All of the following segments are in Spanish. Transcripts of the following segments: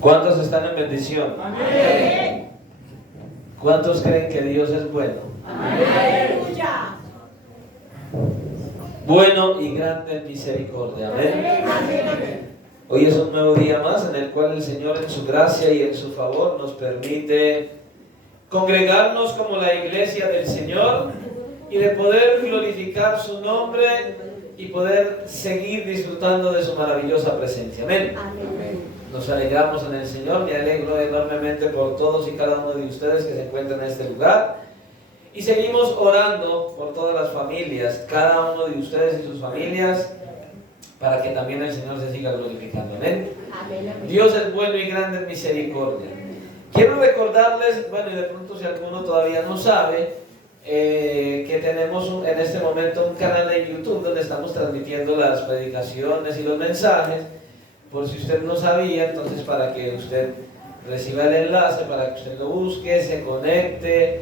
¿Cuántos están en bendición? Amén. ¿Cuántos creen que Dios es bueno? Aleluya. Bueno y grande en misericordia. Amén. Hoy es un nuevo día más en el cual el Señor en su gracia y en su favor nos permite congregarnos como la iglesia del Señor y de poder glorificar su nombre y poder seguir disfrutando de su maravillosa presencia. Amén. Nos alegramos en el Señor, me alegro enormemente por todos y cada uno de ustedes que se encuentran en este lugar. Y seguimos orando por todas las familias, cada uno de ustedes y sus familias, para que también el Señor se siga glorificando. Amén. Dios es bueno y grande en misericordia. Quiero recordarles, bueno, y de pronto si alguno todavía no sabe, que tenemos en este momento un canal de YouTube donde estamos transmitiendo las predicaciones y los mensajes. Por si usted no sabía, entonces para que usted reciba el enlace, para que usted lo busque, se conecte,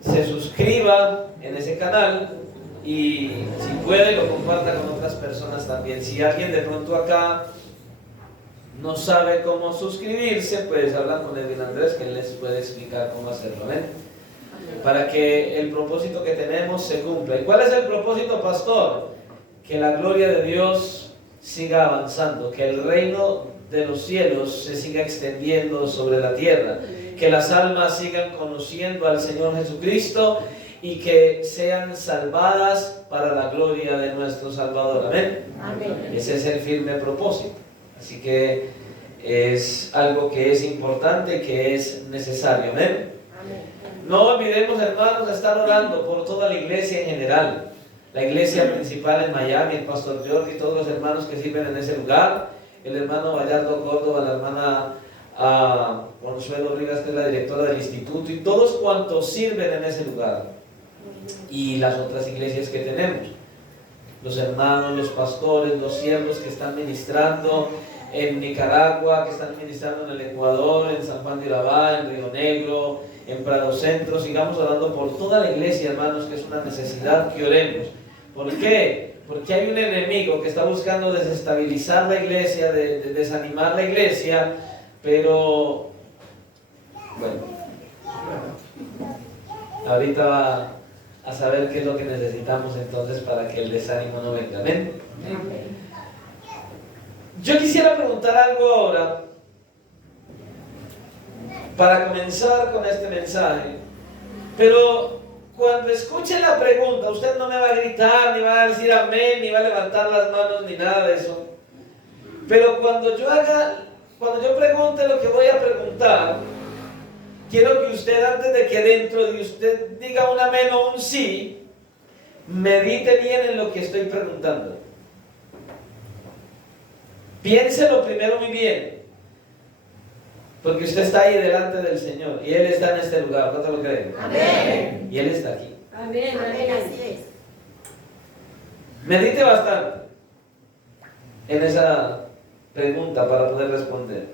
se suscriba en ese canal y si puede lo comparta con otras personas también. Si alguien de pronto acá no sabe cómo suscribirse, pues hablan con Edwin Andrés que él les puede explicar cómo hacerlo, ¿ven? Para que el propósito que tenemos se cumpla. ¿Y cuál es el propósito, pastor? Que la gloria de Dios siga avanzando, que el reino de los cielos se siga extendiendo sobre la tierra, que las almas sigan conociendo al Señor Jesucristo y que sean salvadas para la gloria de nuestro Salvador. Amén. Amén. Ese es el firme propósito. Así que es algo que es importante, que es necesario. Amén. Amén. No olvidemos, hermanos, estar orando por toda la iglesia en general. La iglesia principal en Miami, el pastor Jordi y todos los hermanos que sirven en ese lugar, el hermano Vallardo Córdoba, la hermana Consuelo Rivas, que es la directora del instituto, y todos cuantos sirven en ese lugar, y las otras iglesias que tenemos, los hermanos, los pastores, los siervos que están ministrando en Nicaragua, que están ministrando en el Ecuador, en San Juan de Urabá, en Río Negro, en Prado Centro. Sigamos orando por toda la iglesia, hermanos, que es una necesidad que oremos. ¿Por qué? Porque hay un enemigo que está buscando desestabilizar la iglesia, desanimar la iglesia, pero bueno, ahorita va a saber qué es lo que necesitamos entonces para que el desánimo no venga. ¿Amén? Yo quisiera preguntar algo ahora para comenzar con este mensaje, pero cuando escuche la pregunta, usted no me va a gritar, ni va a decir amén, ni va a levantar las manos, ni nada de eso. Pero cuando yo pregunte lo que voy a preguntar, quiero que usted, antes de que dentro de usted diga un amén o un sí, medite bien en lo que estoy preguntando. Piénselo primero muy bien, porque usted está ahí delante del Señor y Él está en este lugar. ¿Cuánto lo creen? Amén. Y Él está aquí. Amén. Amén. Así es. Medite bastante en esa pregunta para poder responder.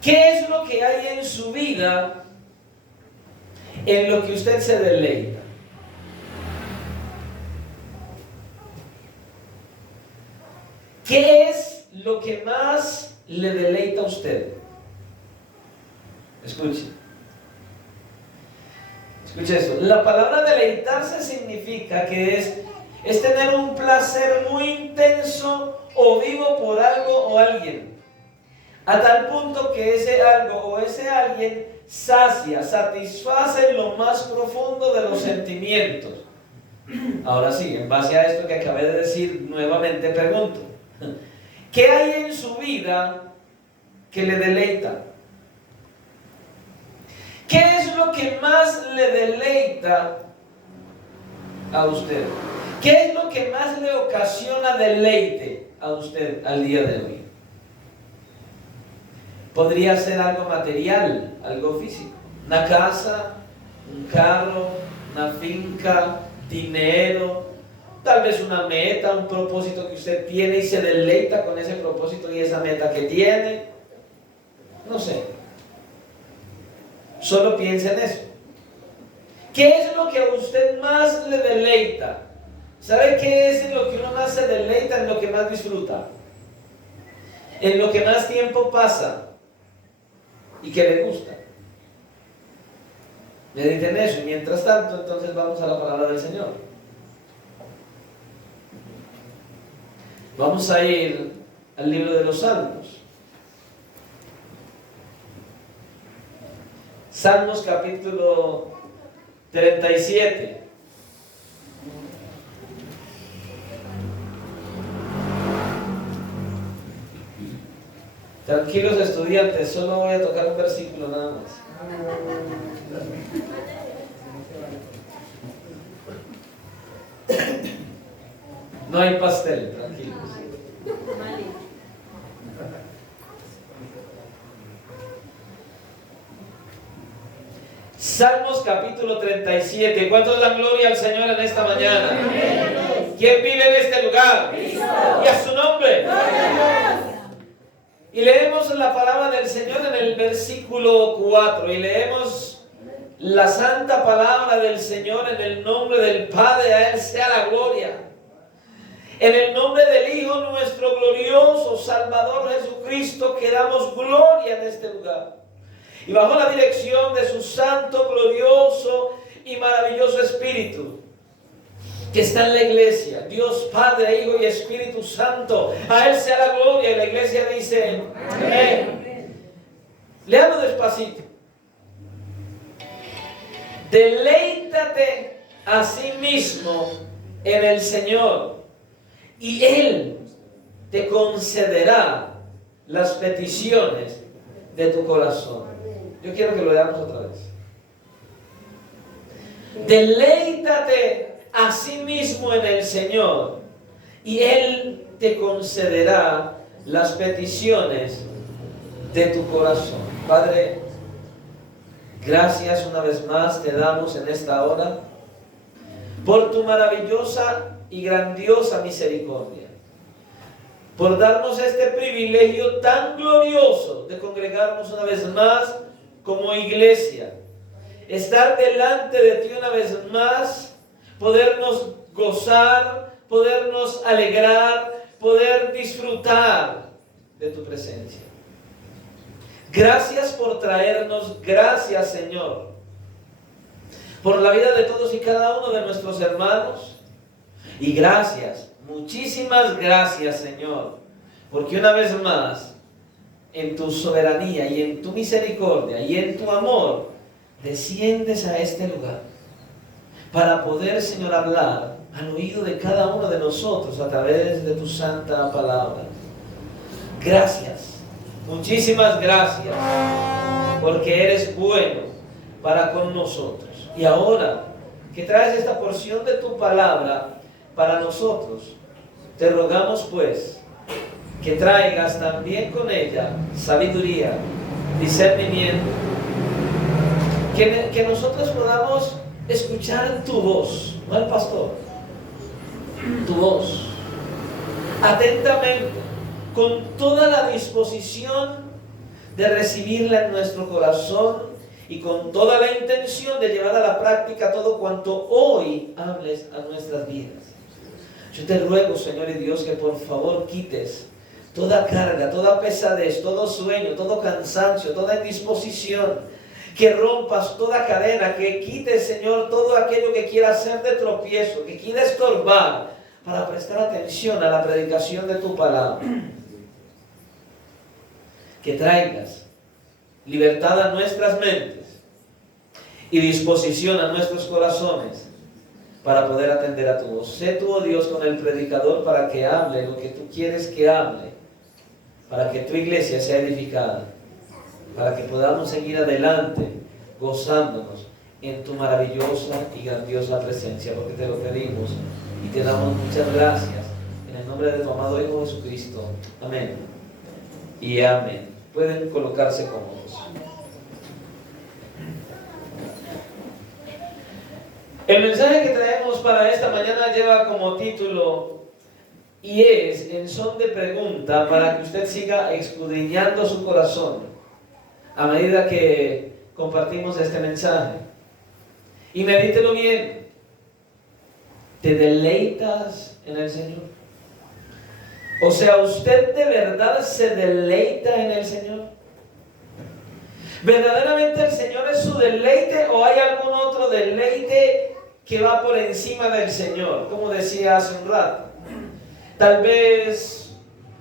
¿Qué es lo que hay en su vida en lo que usted se deleita? ¿Qué es lo que más le deleita a usted? Escuche esto. La palabra deleitarse significa que es tener un placer muy intenso o vivo por algo o alguien, a tal punto que ese algo o ese alguien satisface lo más profundo de los sentimientos. Ahora sí, en base a esto que acabé de decir, nuevamente pregunto, ¿qué hay en su vida que le deleita? ¿Qué es lo que más le deleita a usted? ¿Qué es lo que más le ocasiona deleite a usted al día de hoy? Podría ser algo material, algo físico, una casa, un carro, una finca, dinero, tal vez una meta, un propósito que usted tiene y se deleita con ese propósito y esa meta que tiene. No sé. Solo piense en eso. ¿Qué es lo que a usted más le deleita? ¿Sabe qué es en lo que uno más se deleita, en lo que más disfruta? en lo que más tiempo pasa y que le gusta. Medite en eso y mientras tanto entonces vamos a la palabra del Señor. Vamos a ir al libro de los Salmos. Salmos capítulo 37. Tranquilos estudiantes, solo voy a tocar un versículo nada más. No hay pastel, tranquilos. Salmos capítulo 37. ¿Cuántos dan gloria al Señor en esta mañana? ¿Quién vive en este lugar? Y a su nombre. Y leemos la palabra del Señor en el versículo 4. Y leemos la santa palabra del Señor en el nombre del Padre. A Él sea la gloria. En el nombre del Hijo nuestro glorioso Salvador Jesucristo, que damos gloria en este lugar. Y bajo la dirección de su santo, glorioso y maravilloso Espíritu, que está en la iglesia, Dios Padre, Hijo y Espíritu Santo, a Él sea la gloria. Y la iglesia dice, amén. Léalo despacito. Deleítate a sí mismo en el Señor, y Él te concederá las peticiones de tu corazón. Yo quiero que lo leamos otra vez. Deleítate a sí mismo en el Señor, y Él te concederá las peticiones de tu corazón. Padre, gracias una vez más te damos en esta hora por tu maravillosa y grandiosa misericordia, por darnos este privilegio tan glorioso de congregarnos una vez más como iglesia, estar delante de ti una vez más, podernos gozar, podernos alegrar, poder disfrutar de tu presencia. Gracias por traernos, gracias Señor, por la vida de todos y cada uno de nuestros hermanos, y gracias, muchísimas gracias Señor, porque una vez más, en tu soberanía y en tu misericordia y en tu amor, desciendes a este lugar para poder, Señor, hablar al oído de cada uno de nosotros a través de tu santa palabra. Gracias, muchísimas gracias, porque eres bueno para con nosotros. Y ahora que traes esta porción de tu palabra para nosotros, te rogamos pues que traigas también con ella sabiduría, discernimiento, que nosotros podamos escuchar tu voz, no el pastor, tu voz, atentamente, con toda la disposición de recibirla en nuestro corazón y con toda la intención de llevar a la práctica todo cuanto hoy hables a nuestras vidas. Yo te ruego, Señor y Dios, que por favor quites toda carga, toda pesadez, todo sueño, todo cansancio, toda indisposición, que rompas toda cadena, que quites, Señor, todo aquello que quiera hacer de tropiezo, que quiera estorbar, para prestar atención a la predicación de tu palabra. Que traigas libertad a nuestras mentes y disposición a nuestros corazones para poder atender a tu voz. Sé tú, oh Dios, con el predicador para que hable lo que tú quieres que hable, para que tu iglesia sea edificada, para que podamos seguir adelante gozándonos en tu maravillosa y grandiosa presencia, porque te lo pedimos y te damos muchas gracias en el nombre de tu amado Hijo Jesucristo. Amén y amén. Pueden colocarse cómodos. El mensaje que traemos para esta mañana lleva como título, y es en son de pregunta, para que usted siga escudriñando su corazón a medida que compartimos este mensaje. Y medítelo bien. ¿Te deleitas en el Señor? O sea, ¿usted de verdad se deleita en el Señor? ¿Verdaderamente el Señor es su deleite o hay algún otro deleite que va por encima del Señor? Como decía hace un rato. Tal vez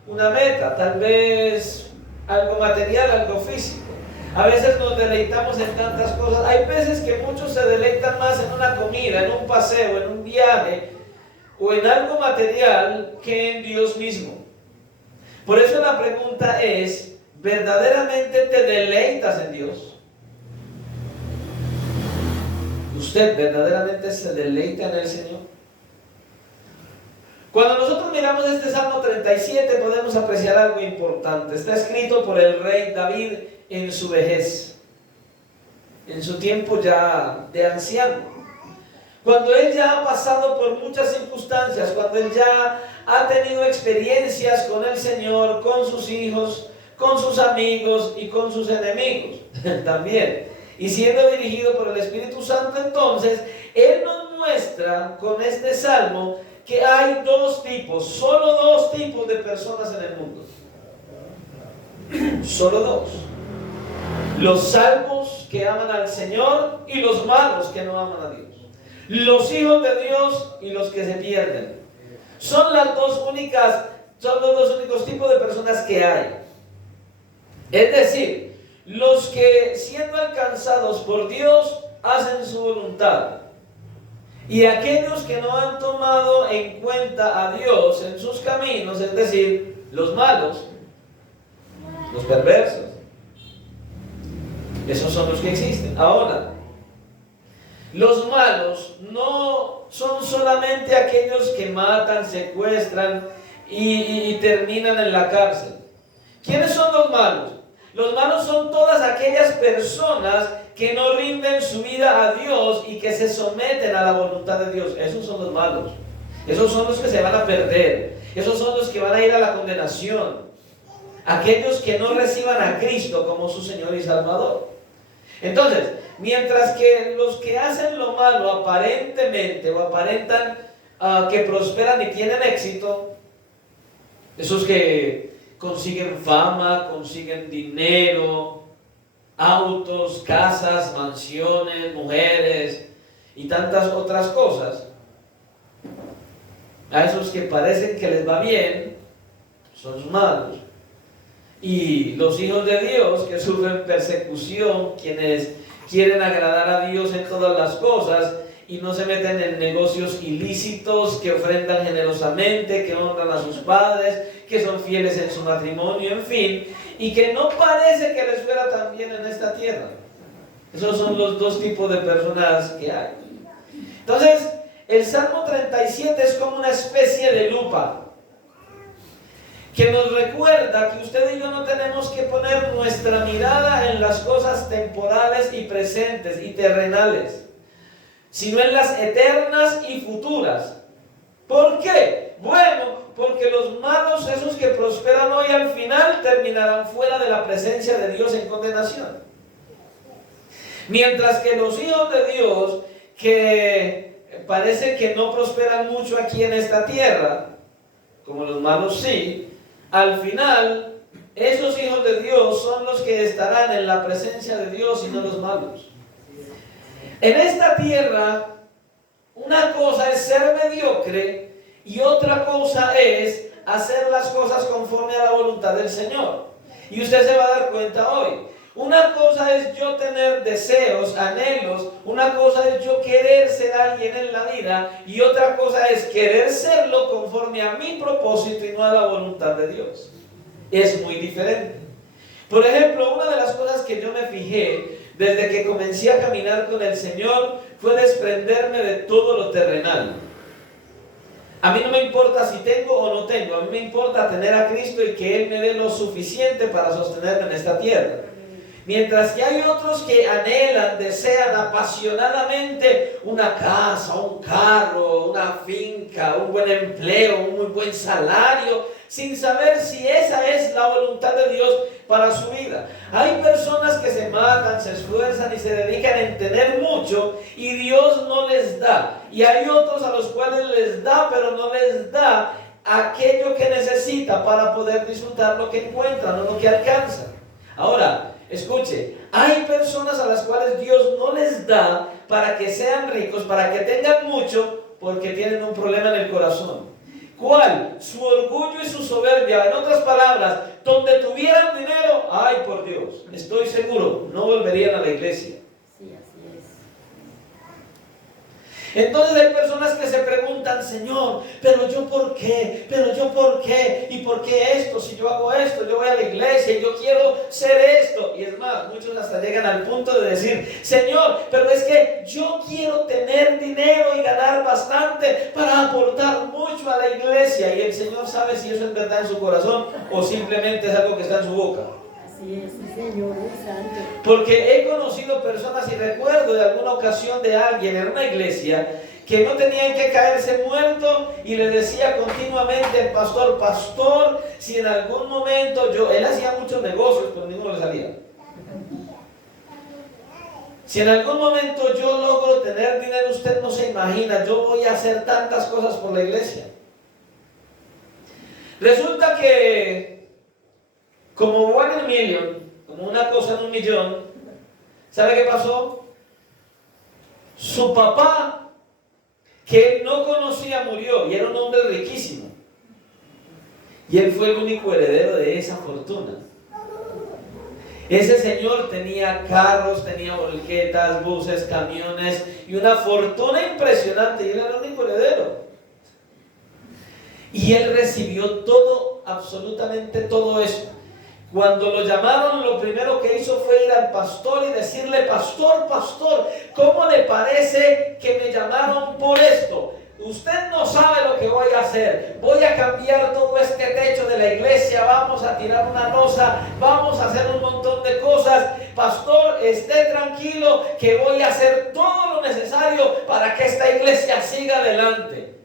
una meta, tal vez algo material, algo físico. A veces nos deleitamos en tantas cosas. Hay veces que muchos se deleitan más en una comida, en un paseo, en un viaje o en algo material que en Dios mismo. Por eso la pregunta es, ¿verdaderamente te deleitas en Dios? ¿Usted verdaderamente se deleita en el Señor? Cuando nosotros miramos este Salmo 37 podemos apreciar algo importante. Está escrito por el rey David en su vejez, en su tiempo ya de anciano. Cuando él ya ha pasado por muchas circunstancias, cuando él ya ha tenido experiencias con el Señor, con sus hijos, con sus amigos y con sus enemigos también. Y siendo dirigido por el Espíritu Santo, entonces, él nos muestra con este salmo que hay solo dos tipos de personas en el mundo. Solo dos. Los salvos que aman al Señor y los malos que no aman a Dios. Los hijos de Dios y los que se pierden. Son los dos únicos tipos de personas que hay. Es decir, los que siendo alcanzados por Dios hacen su voluntad. Y aquellos que no han tomado en cuenta a Dios en sus caminos, es decir, los malos, los perversos. Esos son los que existen. Ahora, los malos no son solamente aquellos que matan, secuestran y terminan en la cárcel. ¿Quiénes son los malos? Los malos son todas aquellas personas que no rinden su vida a Dios y que se someten a la voluntad de Dios. Esos son los malos. Esos son los que se van a perder. Esos son los que van a ir a la condenación. Aquellos que no reciban a Cristo como su Señor y Salvador. Entonces, mientras que los que hacen lo malo aparentemente o aparentan que prosperan y tienen éxito, esos que consiguen fama, consiguen dinero, autos, casas, mansiones, mujeres y tantas otras cosas, a esos que parecen que les va bien, son los malos. Y los hijos de Dios que sufren persecución, quienes quieren agradar a Dios en todas las cosas y no se meten en negocios ilícitos, que ofrendan generosamente, que honran a sus padres, que son fieles en su matrimonio, en fin, y que no parece que les fuera tan bien en esta tierra. Esos son los dos tipos de personas que hay. Entonces, el Salmo 37 es como una especie de lupa que nos recuerda que usted y yo no tenemos que poner nuestra mirada en las cosas temporales y presentes y terrenales, sino en las eternas y futuras. ¿Por qué? Bueno, porque los malos, esos que prosperan hoy, al final terminarán fuera de la presencia de Dios en condenación. Mientras que los hijos de Dios, que parece que no prosperan mucho aquí en esta tierra, como los malos sí, al final, esos hijos de Dios son los que estarán en la presencia de Dios y no los malos. En esta tierra, una cosa es ser mediocre y otra cosa es hacer las cosas conforme a la voluntad del Señor. Y usted se va a dar cuenta hoy. Una cosa es yo tener deseos, anhelos, una cosa es yo querer ser alguien en la vida y otra cosa es querer serlo conforme a mi propósito y no a la voluntad de Dios. Es muy diferente. Por ejemplo, una de las cosas que yo me fijé desde que comencé a caminar con el Señor fue desprenderme de todo lo terrenal. A mí no me importa si tengo o no tengo, a mí me importa tener a Cristo y que Él me dé lo suficiente para sostenerme en esta tierra. Mientras que hay otros que anhelan, desean apasionadamente una casa, un carro, una finca, un buen empleo, un muy buen salario, sin saber si esa es la voluntad de Dios para su vida. Hay personas que se matan, se esfuerzan y se dedican en tener mucho y Dios no les da. Y hay otros a los cuales les da, pero no les da aquello que necesita para poder disfrutar lo que encuentra, no lo que alcanza. Ahora, escuche, hay personas a las cuales Dios no les da para que sean ricos, para que tengan mucho, porque tienen un problema en el corazón. ¿Cuál? Su orgullo y su soberbia. En otras palabras, donde tuvieran dinero, ay por Dios, estoy seguro, no volverían a la iglesia. Sí, así es. Entonces hay personas que se preguntan, Señor, pero yo por qué, y por qué esto, si yo hago esto, yo voy a la iglesia y yo quiero ser esto. Y es más, muchos hasta llegan al punto de decir, Señor, pero es que yo quiero tener dinero y ganar bastante para aportar mucho a la iglesia. Y el Señor sabe si eso es verdad en su corazón o simplemente es algo que está en su boca. Así es, sí, Señor, es santo. Porque he conocido personas y recuerdo de alguna ocasión de alguien en una iglesia que no tenían que caerse muerto y le decía continuamente el pastor, pastor, si en algún momento él hacía muchos negocios, pero ninguno le salía. Si en algún momento yo logro tener dinero, usted no se imagina, yo voy a hacer tantas cosas por la iglesia. Resulta que como one in a million, como una cosa en un millón, ¿sabe qué pasó? Su papá, que él no conocía, murió y era un hombre riquísimo. Y él fue el único heredero de esa fortuna. Ese señor tenía carros, tenía volquetas, buses, camiones y una fortuna impresionante. Y él era el único heredero. Y él recibió todo, absolutamente todo eso. Cuando lo llamaron, lo primero que hizo fue ir al pastor y decirle, pastor, ¿cómo le parece que me llamaron por esto? Usted no sabe lo que voy a hacer. Voy a cambiar todo este techo de la iglesia, vamos a tirar una losa, vamos a hacer un montón de cosas. Pastor, esté tranquilo que voy a hacer todo lo necesario para que esta iglesia siga adelante.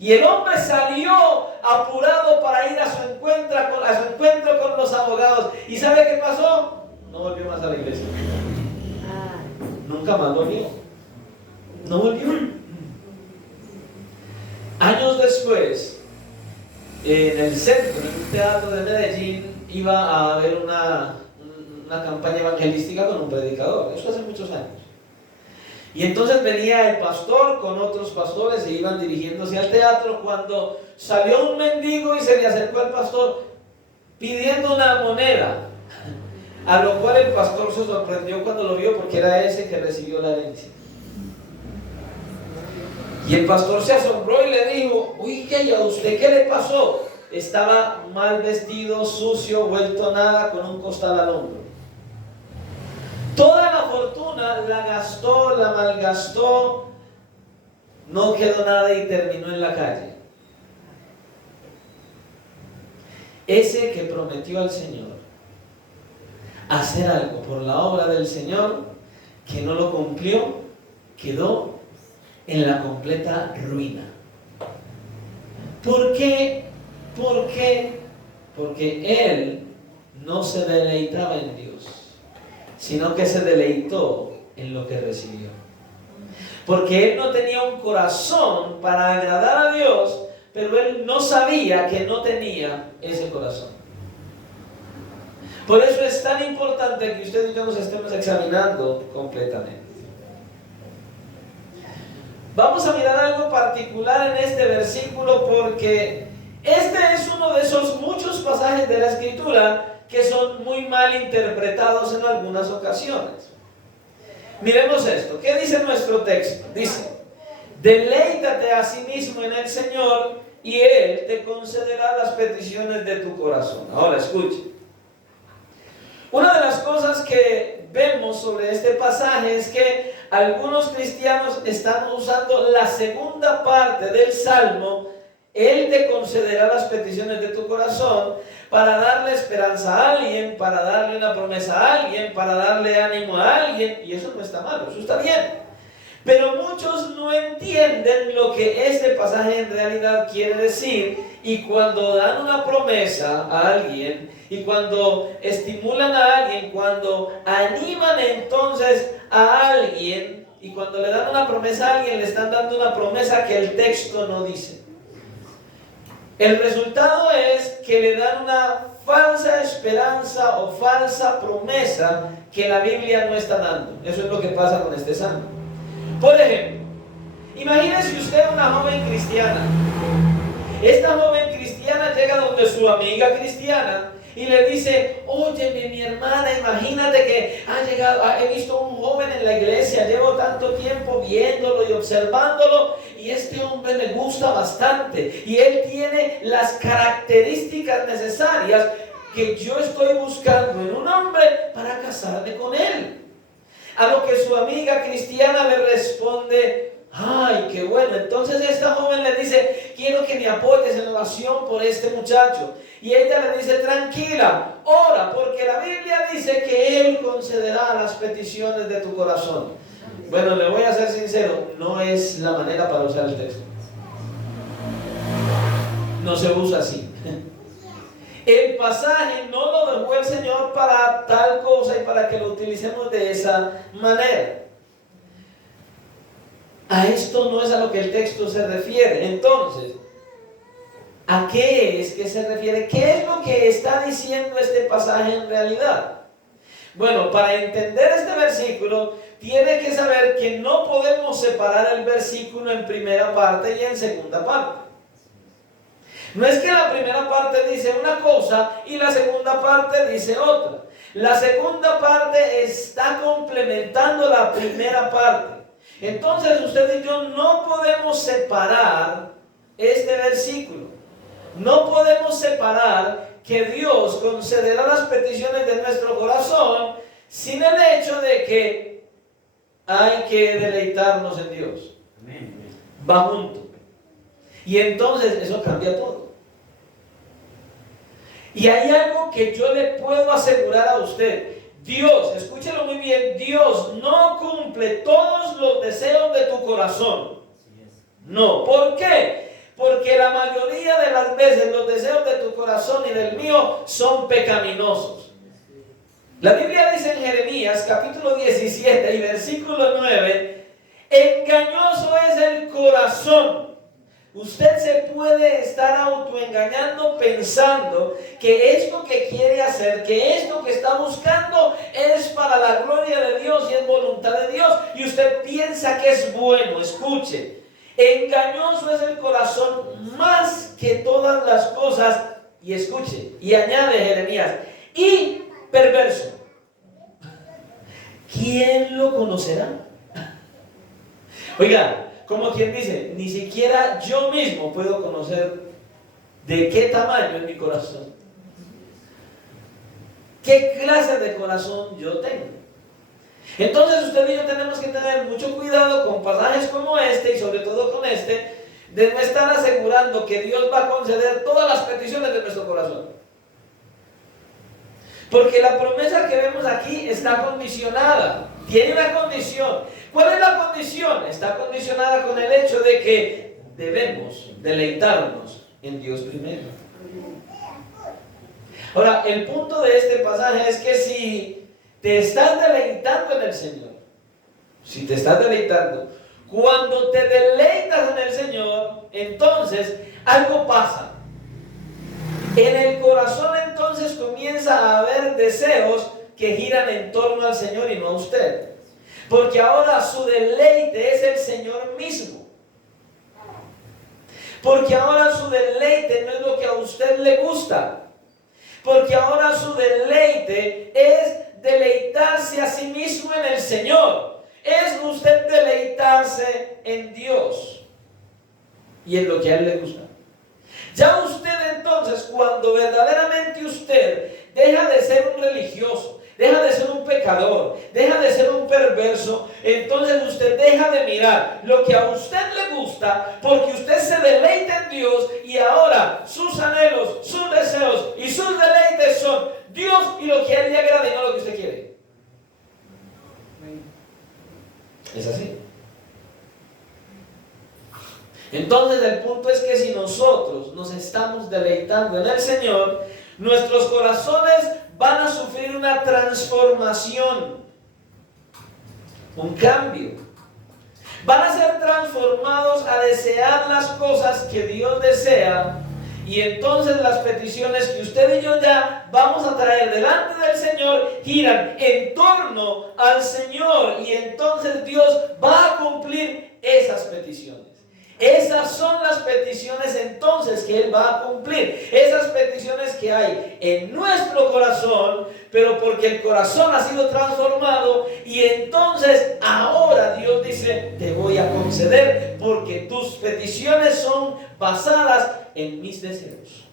Y el hombre salió apurado para ir a su encuentro con los abogados. ¿Y sabe qué pasó? No volvió más a la iglesia. Nunca más volvió. No volvió. Años después, en el centro, en un teatro de Medellín, iba a haber una campaña evangelística con un predicador. Eso hace muchos años. Y entonces venía el pastor con otros pastores e iban dirigiéndose al teatro cuando salió un mendigo y se le acercó al pastor pidiendo una moneda, a lo cual el pastor se sorprendió cuando lo vio porque era ese que recibió la herencia. Y el pastor se asombró y le dijo, oiga, ¿y a usted qué le pasó? Estaba mal vestido, sucio, vuelto nada, con un costal al hombro. Toda la fortuna la gastó, la malgastó, no quedó nada y terminó en la calle. Ese que prometió al Señor hacer algo por la obra del Señor, que no lo cumplió, quedó en la completa ruina. ¿Por qué? Porque él no se deleitaba en Dios, sino que se deleitó en lo que recibió. Porque él no tenía un corazón para agradar a Dios, pero él no sabía que no tenía ese corazón. Por eso es tan importante que usted y yo nos estemos examinando completamente. Vamos a mirar algo particular en este versículo porque este es uno de esos muchos pasajes de la Escritura que son muy mal interpretados en algunas ocasiones. Miremos esto. ¿Qué dice nuestro texto? Dice, deleítate a sí mismo en el Señor y Él te concederá las peticiones de tu corazón. Ahora escuche. Una de las cosas que vemos sobre este pasaje es que algunos cristianos están usando la segunda parte del Salmo, Él te concederá las peticiones de tu corazón, para darle esperanza a alguien, para darle una promesa a alguien, para darle ánimo a alguien, y eso no está mal, eso está bien. Pero muchos no entienden lo que este pasaje en realidad quiere decir, y cuando dan una promesa a alguien, y cuando estimulan a alguien, cuando animan entonces a alguien, y cuando le dan una promesa a alguien, le están dando una promesa que el texto no dice. El resultado es que le dan una falsa esperanza o falsa promesa que la Biblia no está dando. Eso es lo que pasa con este santo. Por ejemplo, imagínese usted una joven cristiana. Esta joven cristiana llega donde su amiga cristiana y le dice: óyeme, mi hermana, imagínate que he visto un joven en la iglesia, llevo tanto tiempo viéndolo y observándolo, y este hombre me gusta bastante, y él tiene las características necesarias que yo estoy buscando en un hombre para casarme con él. A lo que su amiga cristiana le responde: ay, qué bueno. Entonces esta joven le dice: quiero que me apoyes en oración por este muchacho. Y ella le dice: tranquila, ora, porque la Biblia dice que Él concederá las peticiones de tu corazón. Bueno, le voy a ser sincero, no es la manera para usar el texto. No se usa así. El pasaje no lo dejó el Señor para tal cosa y para que lo utilicemos de esa manera. A esto no es a lo que el texto se refiere. Entonces, ¿a qué es que se refiere? ¿Qué es lo que está diciendo este pasaje en realidad? Bueno, para entender este versículo, tiene que saber que no podemos separar el versículo en primera parte y en segunda parte. No es que la primera parte dice una cosa y la segunda parte dice otra. La segunda parte está complementando la primera parte. Entonces usted y yo no podemos separar este versículo. No podemos separar que Dios concederá las peticiones de nuestro corazón sin el hecho de que hay que deleitarnos en Dios. Va junto. Y entonces eso cambia todo. Y hay algo que yo le puedo asegurar a usted. Dios, escúchelo muy bien, Dios no cumple todos los deseos de tu corazón. No, ¿por qué? Porque la mayoría de las veces los deseos de tu corazón y del mío son pecaminosos. La Biblia dice en Jeremías capítulo 17 y versículo 9: engañoso es el corazón. Usted se puede estar autoengañando pensando que esto que quiere hacer, que esto que está buscando es para la gloria de Dios y es voluntad de Dios, y usted piensa que es bueno. Escuche, engañoso es el corazón más que todas las cosas, y escuche, y añade Jeremías, y perverso. ¿Quién lo conocerá? Oiga, como quien dice, ni siquiera yo mismo puedo conocer de qué tamaño es mi corazón. ¿Qué clase de corazón yo tengo? Entonces usted y yo tenemos que tener mucho cuidado con pasajes como este, y sobre todo con este, de no estar asegurando que Dios va a conceder todas las peticiones de nuestro corazón. Porque la promesa que vemos aquí está condicionada, tiene una condición. ¿Cuál es la condición? Está condicionada con el hecho de que debemos deleitarnos en Dios primero. Ahora, el punto de este pasaje es que si te estás deleitando en el Señor, si te estás deleitando, cuando te deleitas en el Señor, entonces algo pasa. En el corazón entonces comienza a haber deseos que giran en torno al Señor y no a usted. Porque ahora su deleite es el Señor mismo. Porque ahora su deleite no es lo que a usted le gusta. Porque ahora su deleite es deleitarse a sí mismo en el Señor. Es usted deleitarse en Dios y en lo que a Él le gusta. Ya usted entonces, cuando verdaderamente usted deja de ser un religioso, deja de ser un pecador, deja de ser un perverso, entonces usted deja de mirar lo que a usted le gusta, porque usted se deleita en Dios, y ahora sus anhelos, sus deseos y sus deleites son Dios y lo que a Él le agrada y no lo que usted quiere. Es así. Entonces el punto es que si nosotros nos estamos deleitando en el Señor, nuestros corazones van a sufrir una transformación, un cambio. Van a ser transformados a desear las cosas que Dios desea Y entonces las peticiones que usted y yo ya vamos a traer delante del Señor giran en torno al Señor. Y entonces Dios va a cumplir esas peticiones. Esas son las peticiones entonces que Él va a cumplir. Esas peticiones que hay en nuestro corazón, pero porque el corazón ha sido transformado. Y entonces ahora Dios dice, te voy a conceder porque tus peticiones son basadas en mis deseos.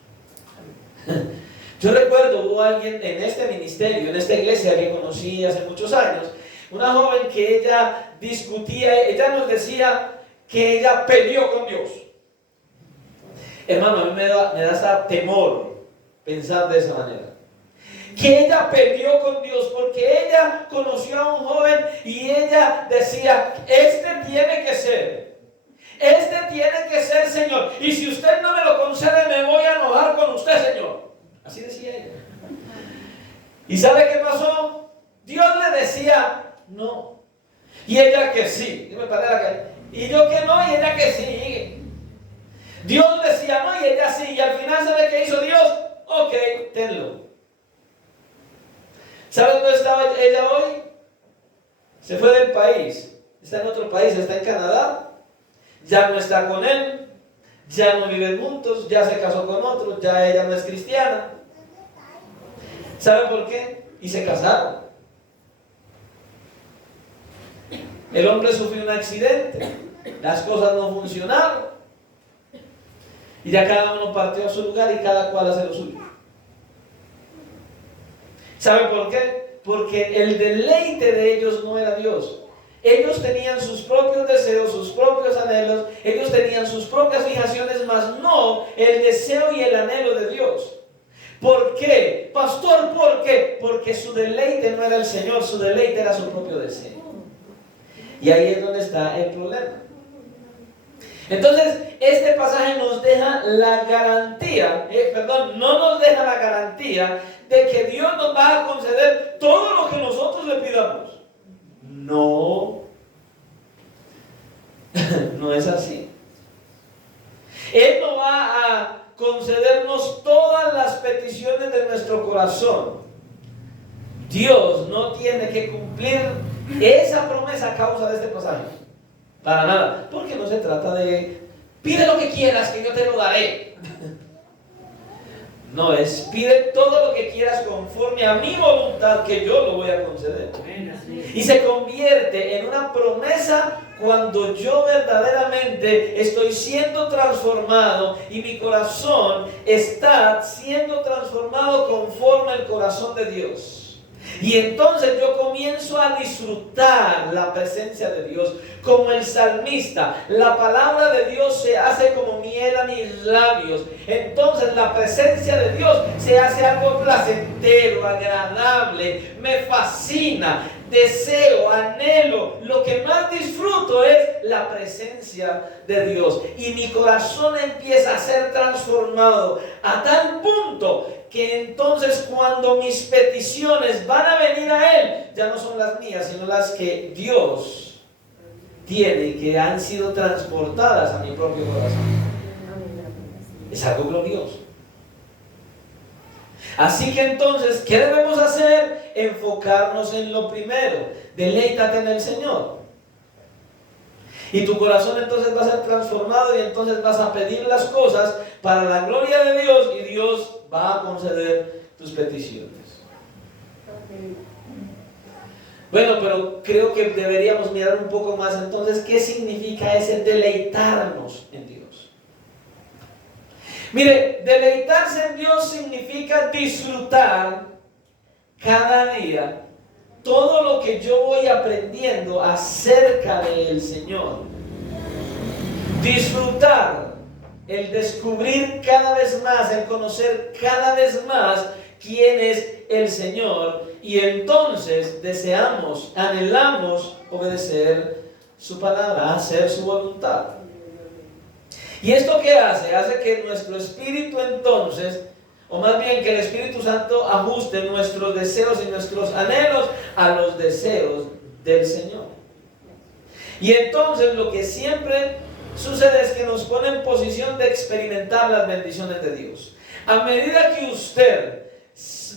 Yo recuerdo, hubo alguien en este ministerio, en esta iglesia que conocí hace muchos años, una joven que ella discutía, ella nos decía que ella peleó con Dios. Hermano, a mí me da hasta temor pensar de esa manera. Que ella peleó con Dios porque ella conoció a un joven y ella decía, este tiene que ser, Señor. Y si usted no me lo concede, me voy a enojar con usted, Señor. Así decía ella. ¿Y sabe qué pasó? Dios le decía, no. Y ella que sí. Y yo que no, y ella que sí. Dios decía no, y ella sí. Y al final, ¿sabe qué hizo Dios? Ok, tenlo. ¿Sabe dónde estaba ella hoy? Se fue del país. Está en otro país, está en Canadá. Ya no está con él. Ya no viven juntos. Ya se casó con otro. Ya ella no es cristiana. ¿Sabe por qué? Y se casaron. El hombre sufrió un accidente, las cosas no funcionaron y ya cada uno partió a su lugar y cada cual hace lo suyo. ¿Saben por qué? Porque el deleite de ellos no era Dios. Ellos tenían sus propios deseos, sus propios anhelos, ellos tenían sus propias fijaciones, mas no el deseo y el anhelo de Dios. ¿Por qué? Pastor, ¿por qué? Porque su deleite no era el Señor, su deleite era su propio deseo. Y ahí es donde está el problema. Entonces, este pasaje nos deja la garantía, no nos deja la garantía de que Dios nos va a conceder todo lo que nosotros le pidamos. No, no es así. Él no va a concedernos todas las peticiones de nuestro corazón. Dios no tiene que cumplir esa promesa a causa de este pasaje. Para nada. Porque no se trata de pide lo que quieras que yo te lo daré. No, es pide todo lo que quieras conforme a mi voluntad que yo lo voy a conceder. Y se convierte en una promesa cuando yo verdaderamente estoy siendo transformado y mi corazón está siendo transformado conforme al corazón de Dios. Y entonces yo comienzo a disfrutar la presencia de Dios como el salmista. La palabra de Dios se hace como miel a mis labios. Entonces la presencia de Dios se hace algo placentero, agradable, me fascina, deseo, anhelo. Lo que más disfruto es la presencia de Dios. Y mi corazón empieza a ser transformado a tal punto que entonces cuando mis peticiones van a venir a Él, ya no son las mías, sino las que Dios tiene y que han sido transportadas a mi propio corazón. Es algo glorioso. Así que entonces, ¿qué debemos hacer? Enfocarnos en lo primero. Deleítate en el Señor. Y tu corazón entonces va a ser transformado y entonces vas a pedir las cosas para la gloria de Dios y Dios va a conceder tus peticiones. Bueno, pero creo que deberíamos mirar un poco más entonces qué significa ese deleitarnos en Dios. Mire, deleitarse en Dios significa disfrutar cada día todo lo que yo voy aprendiendo acerca del Señor. Disfrutar el descubrir cada vez más, el conocer cada vez más quién es el Señor, y entonces deseamos, anhelamos obedecer su palabra, hacer su voluntad. ¿Y esto qué hace? Hace que nuestro espíritu entonces, o más bien que el Espíritu Santo ajuste nuestros deseos y nuestros anhelos a los deseos del Señor. Y entonces lo que siempre sucede es que nos pone en posición de experimentar las bendiciones de Dios. A medida que usted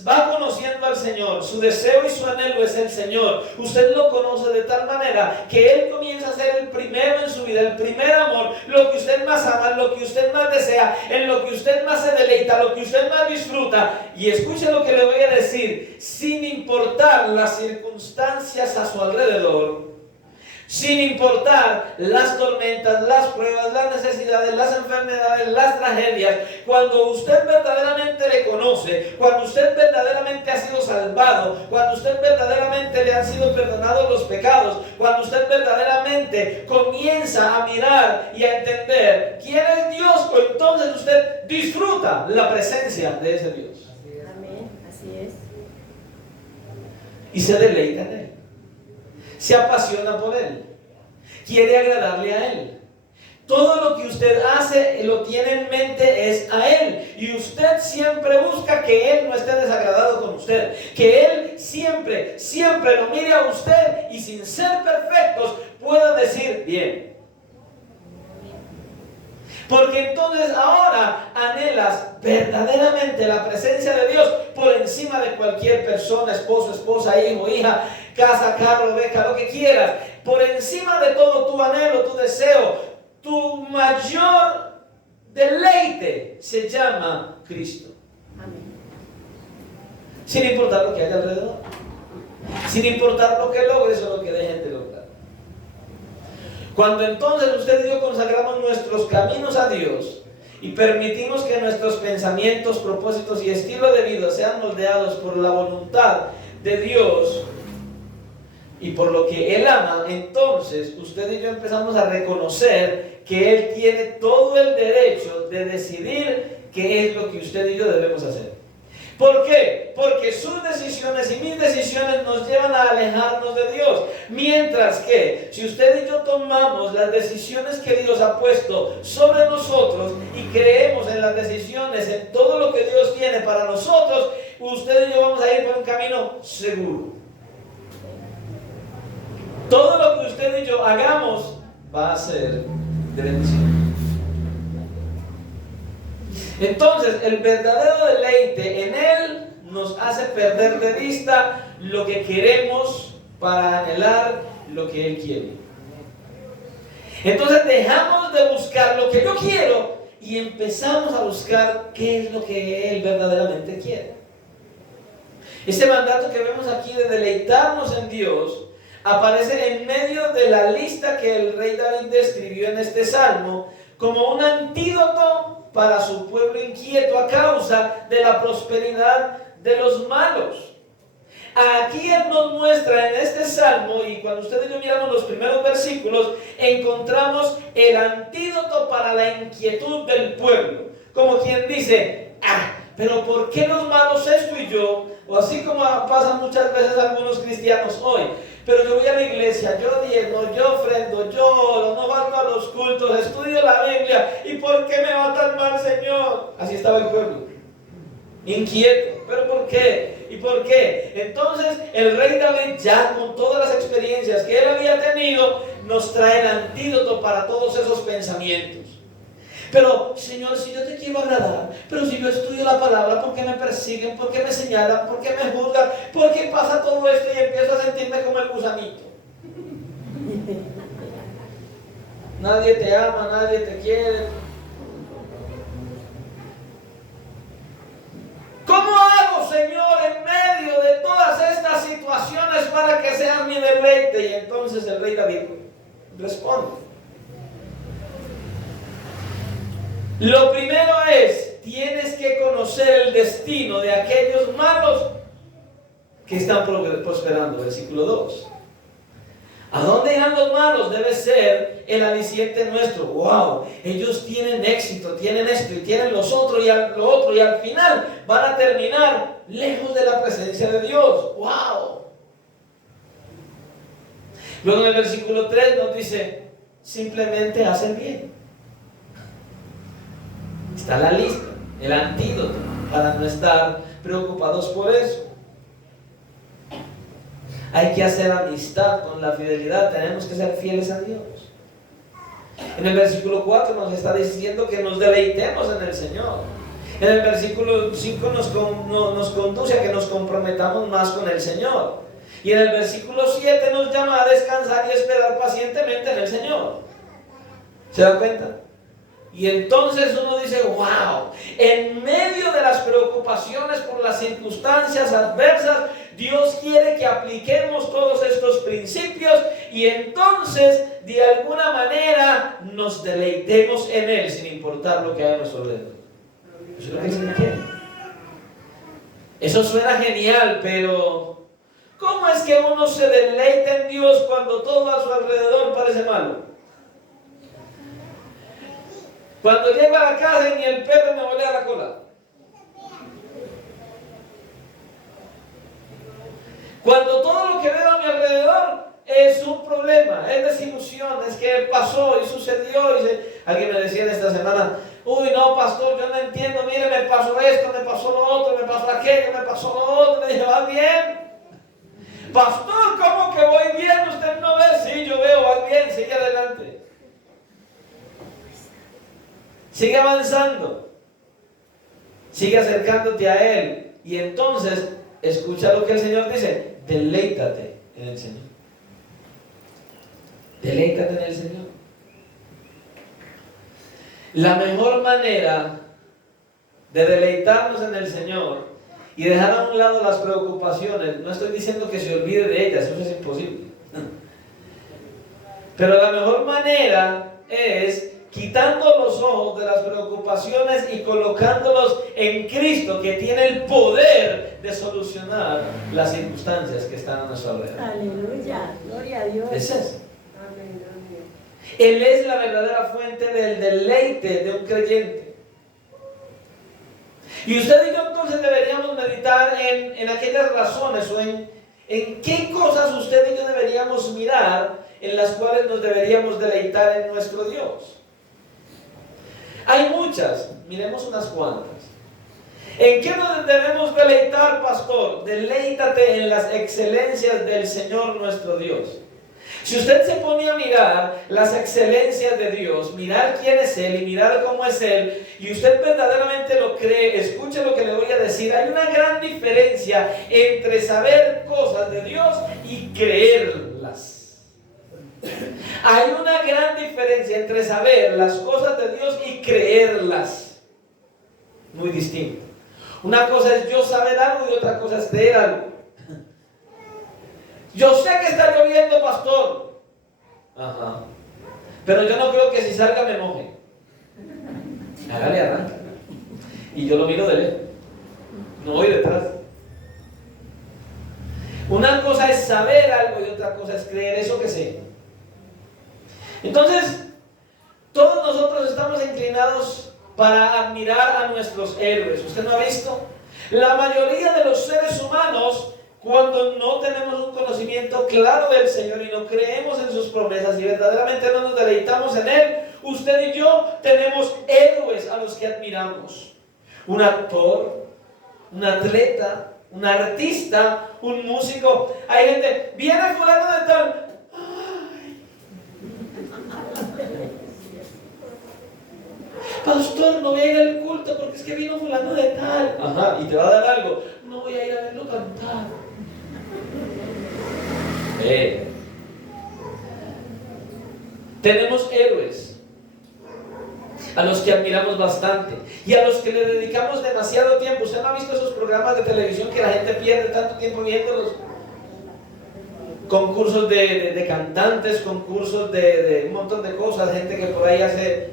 va conociendo al Señor, su deseo y su anhelo es el Señor, usted lo conoce de tal manera que Él comienza a ser el primero en su vida, el primer amor, lo que usted más ama, lo que usted más desea, en lo que usted más se deleita, lo que usted más disfruta. Y escuche lo que le voy a decir, sin importar las circunstancias a su alrededor, sin importar las tormentas, las pruebas, las necesidades, las enfermedades, las tragedias, cuando usted verdaderamente le conoce, cuando usted verdaderamente ha sido salvado, cuando usted verdaderamente le han sido perdonados los pecados, cuando usted verdaderamente comienza a mirar y a entender quién es Dios, pues entonces usted disfruta la presencia de ese Dios. Amén, así es. Y se deleita en Él. Se apasiona por Él, quiere agradarle a Él. Todo lo que usted hace, lo tiene en mente es a Él. Y usted siempre busca que Él no esté desagradado con usted. Que Él siempre, siempre lo mire a usted y sin ser perfectos pueda decir bien. Porque entonces ahora anhelas verdaderamente la presencia de Dios por encima de cualquier persona, esposo, esposa, hijo, hija, casa, carro, beca, lo que quieras. Por encima de todo tu anhelo, tu deseo, tu mayor deleite se llama Cristo. Amén. Sin importar lo que haya alrededor. Sin importar lo que logres o lo que dejen de lograr. Cuando entonces usted y yo consagramos nuestros caminos a Dios y permitimos que nuestros pensamientos, propósitos y estilo de vida sean moldeados por la voluntad de Dios y por lo que Él ama, entonces usted y yo empezamos a reconocer que Él tiene todo el derecho de decidir qué es lo que usted y yo debemos hacer. ¿Por qué? Porque sus decisiones y mis decisiones nos llevan a alejarnos de Dios. Mientras que si usted y yo tomamos las decisiones que Dios ha puesto sobre nosotros y creemos en las decisiones, en todo lo que Dios tiene para nosotros, usted y yo vamos a ir por un camino seguro. Todo lo que usted y yo hagamos va a ser de bendición. Entonces, el verdadero deleite en Él nos hace perder de vista lo que queremos para anhelar lo que Él quiere. Entonces dejamos de buscar lo que yo quiero y empezamos a buscar qué es lo que Él verdaderamente quiere. Este mandato que vemos aquí de deleitarnos en Dios aparece en medio de la lista que el rey David describió en este salmo como un antídoto para su pueblo inquieto a causa de la prosperidad de los malos. Aquí Él nos muestra en este salmo, y cuando ustedes y yo miramos los primeros versículos, encontramos el antídoto para la inquietud del pueblo. Como quien dice, pero ¿por qué los malos esto y yo? O así como pasa muchas veces algunos cristianos hoy. Pero yo voy a la iglesia, yo diezmo, yo ofrendo, yo oro, no falto a los cultos, estudio la Biblia. ¿Y por qué me va tan mal, Señor? Así estaba el pueblo, inquieto. ¿Pero por qué? ¿Y por qué? Entonces el rey David, ya con todas las experiencias que él había tenido, nos trae el antídoto para todos esos pensamientos. Pero, Señor, si yo te quiero agradar, pero si yo estudio la palabra, ¿por qué me persiguen? ¿Por qué me señalan? ¿Por qué me juzgan? ¿Por qué pasa todo esto y empiezo a sentirme como el gusanito? Nadie te ama, nadie te quiere. ¿Cómo hago, Señor, en medio de todas estas situaciones para que sean mi deleite? Y entonces el rey David responde. Lo primero es, tienes que conocer el destino de aquellos malos que están prosperando. Versículo 2. ¿A dónde irán los malos? Debe ser el aliciente nuestro. ¡Wow! Ellos tienen éxito, tienen esto y tienen lo otro y al final van a terminar lejos de la presencia de Dios. ¡Wow! Luego en el versículo 3 nos dice, simplemente hacen bien. Está la lista, el antídoto para no estar preocupados por eso. Hay que hacer amistad con la fidelidad, tenemos que ser fieles a Dios. En el versículo 4 nos está diciendo que nos deleitemos en el Señor. En el versículo 5 nos conduce a que nos comprometamos más con el Señor. Y en el versículo 7 nos llama a descansar y esperar pacientemente en el Señor. ¿Se da cuenta? Y entonces uno dice, wow, en medio de las preocupaciones por las circunstancias adversas, Dios quiere que apliquemos todos estos principios y entonces de alguna manera nos deleitemos en Él sin importar lo que haya a nuestro alrededor. Eso es lo que el Señor quiere. Eso suena genial, pero ¿cómo es que uno se deleita en Dios cuando todo a su alrededor parece malo? Cuando llego a la casa y ni el perro me volea la cola. Cuando todo lo que veo a mi alrededor es un problema, es desilusión, es que pasó y sucedió. Alguien me decía en esta semana, uy no pastor, yo no entiendo, mire me pasó esto, me pasó lo otro, me pasó aquello, me pasó lo otro. Le dije, ¿vas bien? Pastor, ¿cómo que voy bien? ¿Usted no ve? Sí, yo veo, vas bien, sigue adelante. Sigue avanzando, sigue acercándote a Él y entonces escucha lo que el Señor dice, deleítate en el Señor. Deleítate en el Señor. La mejor manera de deleitarnos en el Señor y dejar a un lado las preocupaciones, no estoy diciendo que se olvide de ellas, eso es imposible. Pero la mejor manera es quitando los ojos de las preocupaciones y colocándolos en Cristo, que tiene el poder de solucionar las circunstancias que están a nuestro alrededor. Aleluya, gloria a Dios. Es eso. Amén, amén. Él es la verdadera fuente del deleite de un creyente. Y usted y yo entonces deberíamos meditar en aquellas razones o en qué cosas usted y yo deberíamos mirar en las cuales nos deberíamos deleitar en nuestro Dios. Hay muchas, miremos unas cuantas. ¿En qué nos debemos deleitar, pastor? Deleítate en las excelencias del Señor nuestro Dios. Si usted se pone a mirar las excelencias de Dios, mirar quién es Él y mirar cómo es Él, y usted verdaderamente lo cree, escuche lo que le voy a decir. Hay una gran diferencia entre saber cosas de Dios y creerlas. Hay una gran diferencia entre saber las cosas de Dios y creerlas. Muy distinto. Una cosa es yo saber algo y otra cosa es creer algo. Yo sé que está lloviendo, pastor. Ajá. Pero yo no creo que si salga me moje. Hágale, arranca. Y yo lo miro de lejos. No voy detrás. Una cosa es saber algo y otra cosa es creer eso que sé. Entonces, todos nosotros estamos inclinados para admirar a nuestros héroes. ¿Usted no ha visto? La mayoría de los seres humanos, cuando no tenemos un conocimiento claro del Señor y no creemos en sus promesas y verdaderamente no nos deleitamos en Él, usted y yo tenemos héroes a los que admiramos. Un actor, un atleta, un artista, un músico. Hay gente, viene fulano de tal. Pastor, no voy a ir al culto porque es que vino fulano de tal. Ajá, y te va a dar algo. No voy a ir a verlo cantar. Tenemos héroes a los que admiramos bastante y a los que le dedicamos demasiado tiempo. ¿Usted no ha visto esos programas de televisión que la gente pierde tanto tiempo viéndolos? Concursos de cantantes, concursos de un montón de cosas, gente que por ahí hace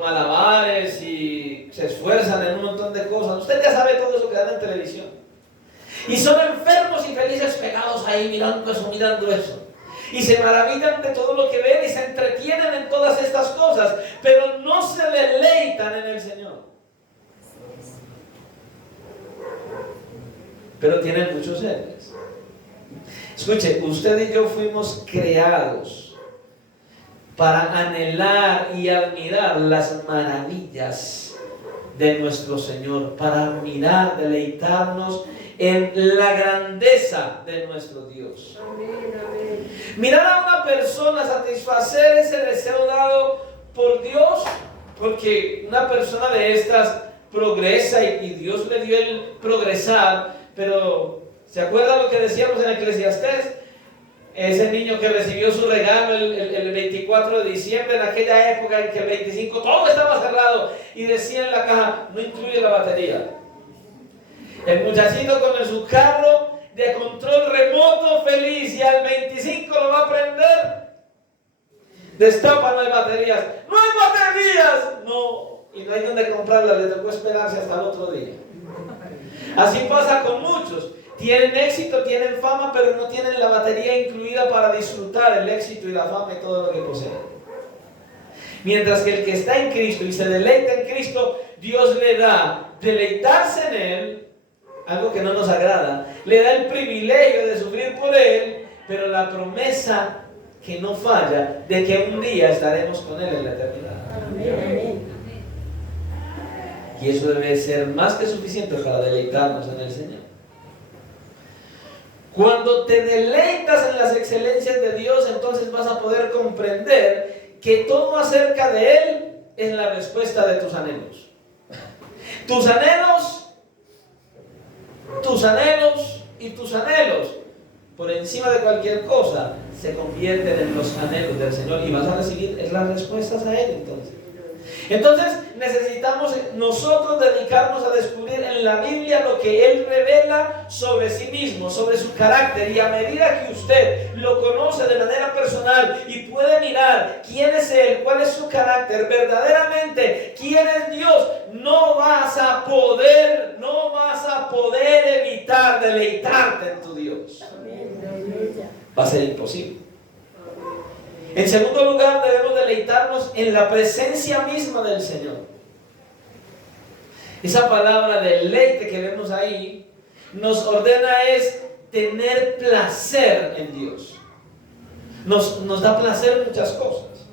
malabares y se esfuerzan en un montón de cosas. Usted ya sabe todo eso que dan en televisión. Y son enfermos y felices pegados ahí mirando eso, mirando eso. Y se maravillan de todo lo que ven y se entretienen en todas estas cosas, pero no se deleitan en el Señor. Pero tienen muchos héroes. Escuche, usted y yo fuimos creados para anhelar y admirar las maravillas de nuestro Señor, para mirar, deleitarnos en la grandeza de nuestro Dios. Amén, amén. Mirar a una persona, satisfacer ese deseo dado por Dios, porque una persona de estas progresa y Dios le dio el progresar, pero ¿se acuerda lo que decíamos en Eclesiastés? Ese niño que recibió su regalo el 24 de diciembre, en aquella época en que el 25 todo estaba cerrado y decía en la caja, no incluye la batería. El muchachito con su carro de control remoto feliz, y al 25 lo va a prender. Destapa, no hay baterías. ¡No hay baterías! No, y no hay donde comprarlas, le tocó esperarse hasta el otro día. Así pasa con muchos. Tienen éxito, tienen fama, pero no tienen la batería incluida para disfrutar el éxito y la fama y todo lo que poseen. Mientras que el que está en Cristo y se deleita en Cristo, Dios le da deleitarse en Él, algo que no nos agrada, le da el privilegio de sufrir por Él, pero la promesa que no falla de que un día estaremos con Él en la eternidad. Amén. Y eso debe ser más que suficiente para deleitarnos en el Señor. Cuando te deleitas en las excelencias de Dios, entonces vas a poder comprender que todo acerca de Él es la respuesta de tus anhelos. Tus anhelos, por encima de cualquier cosa, se convierten en los anhelos del Señor y vas a recibir las respuestas a Él entonces. Entonces necesitamos nosotros dedicarnos a descubrir en la Biblia lo que Él revela sobre sí mismo, sobre su carácter, y a medida que usted lo conoce de manera personal y puede mirar quién es Él, cuál es su carácter, verdaderamente quién es Dios, no vas a poder evitar deleitarte en tu Dios. Va a ser imposible. En segundo lugar, debemos deleitarnos en la presencia misma del Señor. Esa palabra deleite que vemos ahí nos ordena es tener placer en Dios. Nos da placer muchas cosas.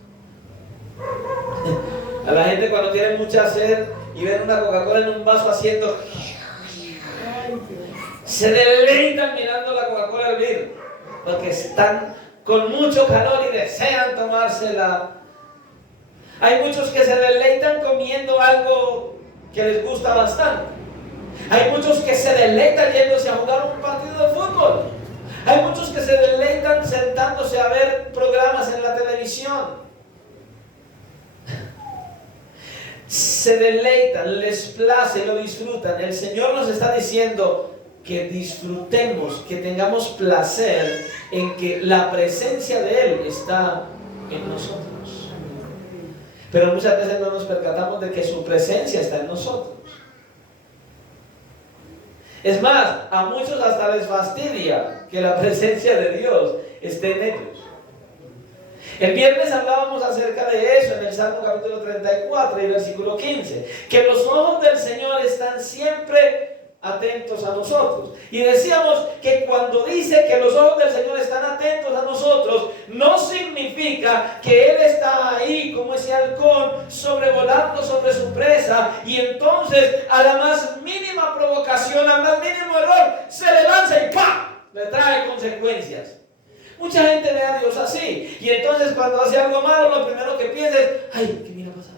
A la gente cuando tiene mucha sed y ven una Coca-Cola en un vaso haciendo, se deleitan mirando la Coca-Cola hervir, porque están con mucho calor y desean tomársela. Hay muchos que se deleitan comiendo algo que les gusta bastante. Hay muchos que se deleitan yéndose a jugar un partido de fútbol. Hay muchos que se deleitan sentándose a ver programas en la televisión. Se deleitan, les place, lo disfrutan. El Señor nos está diciendo que disfrutemos, que tengamos placer en que la presencia de Él está en nosotros. Pero muchas veces no nos percatamos de que su presencia está en nosotros. Es más, a muchos hasta les fastidia que la presencia de Dios esté en ellos. El viernes hablábamos acerca de eso en el Salmo capítulo 34 y versículo 15, que los ojos del Señor están siempre atentos a nosotros. Y decíamos que cuando dice que los ojos del Señor están atentos a nosotros, no significa que Él está ahí como ese halcón sobrevolando sobre su presa, y entonces a la más mínima provocación, al más mínimo error, se le lanza y ¡pam!, le trae consecuencias. Mucha gente ve a Dios así, y entonces cuando hace algo malo, lo primero que piensa es: ¡ay, qué mira pasar!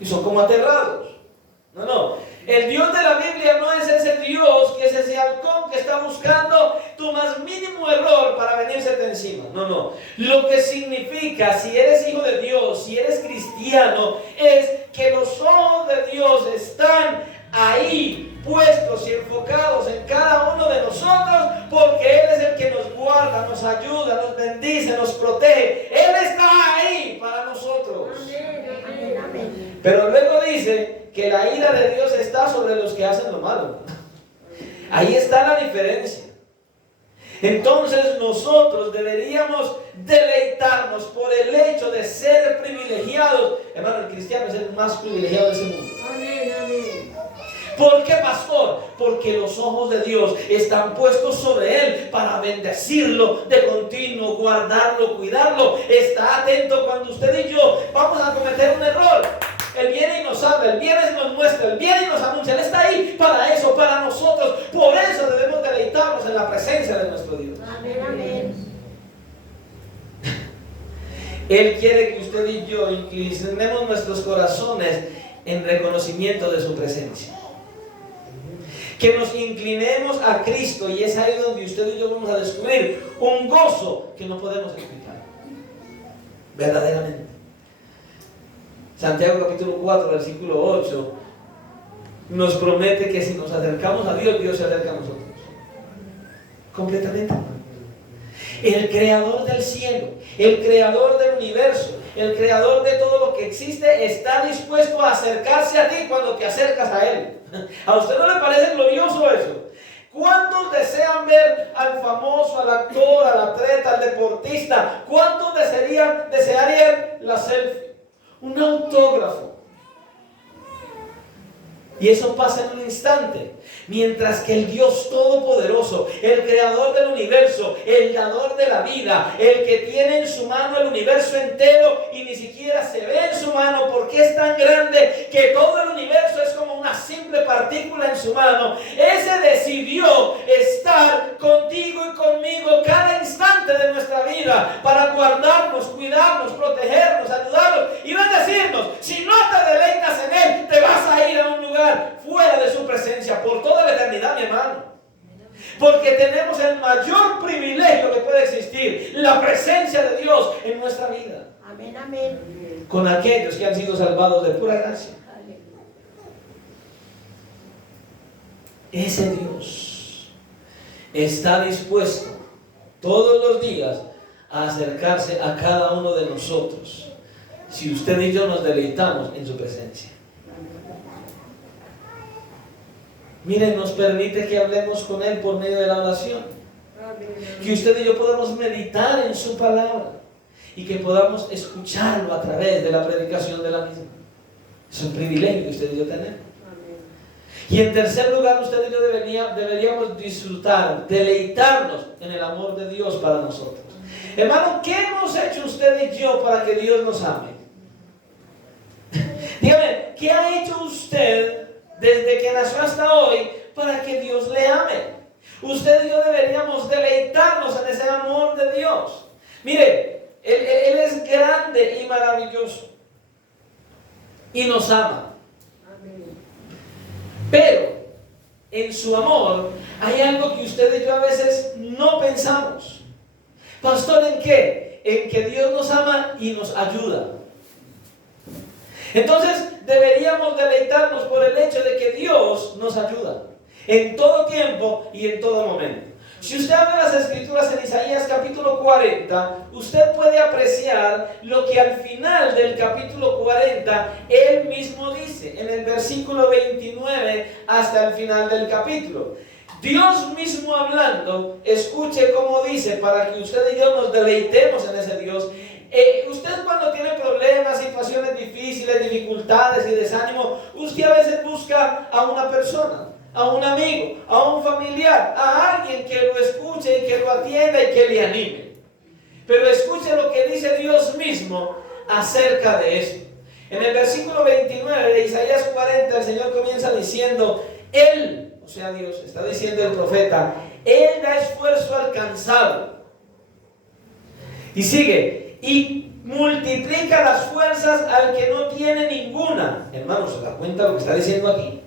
Y son como aterrados. No. El Dios de la Biblia no es ese Dios que es ese halcón que está buscando tu más mínimo error para venírsete encima. No. Lo que significa, si eres hijo de Dios, si eres cristiano, es que los ojos de Dios están ahí, puestos y enfocados en cada uno de nosotros, porque Él es el que nos guarda, nos ayuda, nos bendice, nos protege. Él está ahí para nosotros. Pero luego dice que la ira de Dios está sobre los que hacen lo malo. Ahí está la diferencia. Entonces nosotros deberíamos deleitarnos por el hecho de ser privilegiados. Hermano, el cristiano es el más privilegiado de ese mundo. Amén. ¿Por qué, pastor? Porque los ojos de Dios están puestos sobre Él para bendecirlo de continuo, guardarlo, cuidarlo. Está atento cuando usted y yo vamos a cometer un error. Él viene y nos habla, Él viene y nos muestra, Él viene y nos anuncia. Él está ahí para eso, para nosotros. Por eso debemos deleitarnos en la presencia de nuestro Dios. Amén, amén. Él quiere que usted y yo inclinemos nuestros corazones en reconocimiento de su presencia. Que nos inclinemos a Cristo, y es ahí donde usted y yo vamos a descubrir un gozo que no podemos explicar. Verdaderamente. Santiago capítulo 4, versículo 8 nos promete que si nos acercamos a Dios, Dios se acerca a nosotros. Completamente. El creador del cielo, el creador del universo, el creador de todo lo que existe, está dispuesto a acercarse a ti cuando te acercas a Él. ¿A usted no le parece glorioso eso? ¿Cuántos desean ver al famoso, al actor, al atleta, al deportista? ¿Cuántos desearían la selfie? Un autógrafo. Y eso pasa en un instante. Mientras que el Dios Todopoderoso, el creador del universo, el dador de la vida, el que tiene en su mano el universo entero y ni siquiera se ve en su mano porque es tan grande que todo el universo es como una simple partícula en su mano, ese decidió estar contigo y conmigo cada instante de nuestra vida para guardarnos, cuidarnos, protegernos, ayudarnos y bendecirnos. Si no te deleitas en Él, te vas a ir a un lugar fuera de su presencia por toda la eternidad, mi hermano. Porque tenemos el mayor privilegio que puede existir, la presencia de Dios en nuestra vida. Amén, amén. Con aquellos que han sido salvados de pura gracia. Ese Dios está dispuesto todos los días a acercarse a cada uno de nosotros si usted y yo nos deleitamos en su presencia. Miren, nos permite que hablemos con Él por medio de la oración. Que usted y yo podamos meditar en su palabra y que podamos escucharlo a través de la predicación de la misma. Es un privilegio que usted y yo tenemos. Y en tercer lugar, usted y yo deberíamos disfrutar, deleitarnos en el amor de Dios para nosotros. Hermano, ¿qué hemos hecho usted y yo para que Dios nos ame? Dígame, ¿qué ha hecho usted desde que nació hasta hoy para que Dios le ame? Usted y yo deberíamos deleitarnos en ese amor de Dios. Mire, Él es grande y maravilloso y nos ama. Pero en su amor hay algo que usted y yo a veces no pensamos. Pastor, ¿en qué? En que Dios nos ama y nos ayuda. Entonces deberíamos deleitarnos por el hecho de que Dios nos ayuda en todo tiempo y en todo momento. Si usted abre las escrituras en Isaías capítulo 40, usted puede apreciar lo que al final del capítulo 40 él mismo dice, en el versículo 29 hasta el final del capítulo. Dios mismo hablando, escuche cómo dice, para que usted y yo nos deleitemos en ese Dios. Usted cuando tiene problemas, situaciones difíciles, dificultades y desánimo, usted a veces busca a una persona, a un amigo, a un familiar, a alguien que lo escuche y que lo atienda y que le anime. Pero escuche lo que dice Dios mismo acerca de esto. En el versículo 29 de Isaías 40, el Señor comienza diciendo, Él, o sea Dios, está diciendo el profeta, Él da esfuerzo al cansado. Y sigue, y multiplica las fuerzas al que no tiene ninguna. Hermanos, ¿se da cuenta lo que está diciendo aquí?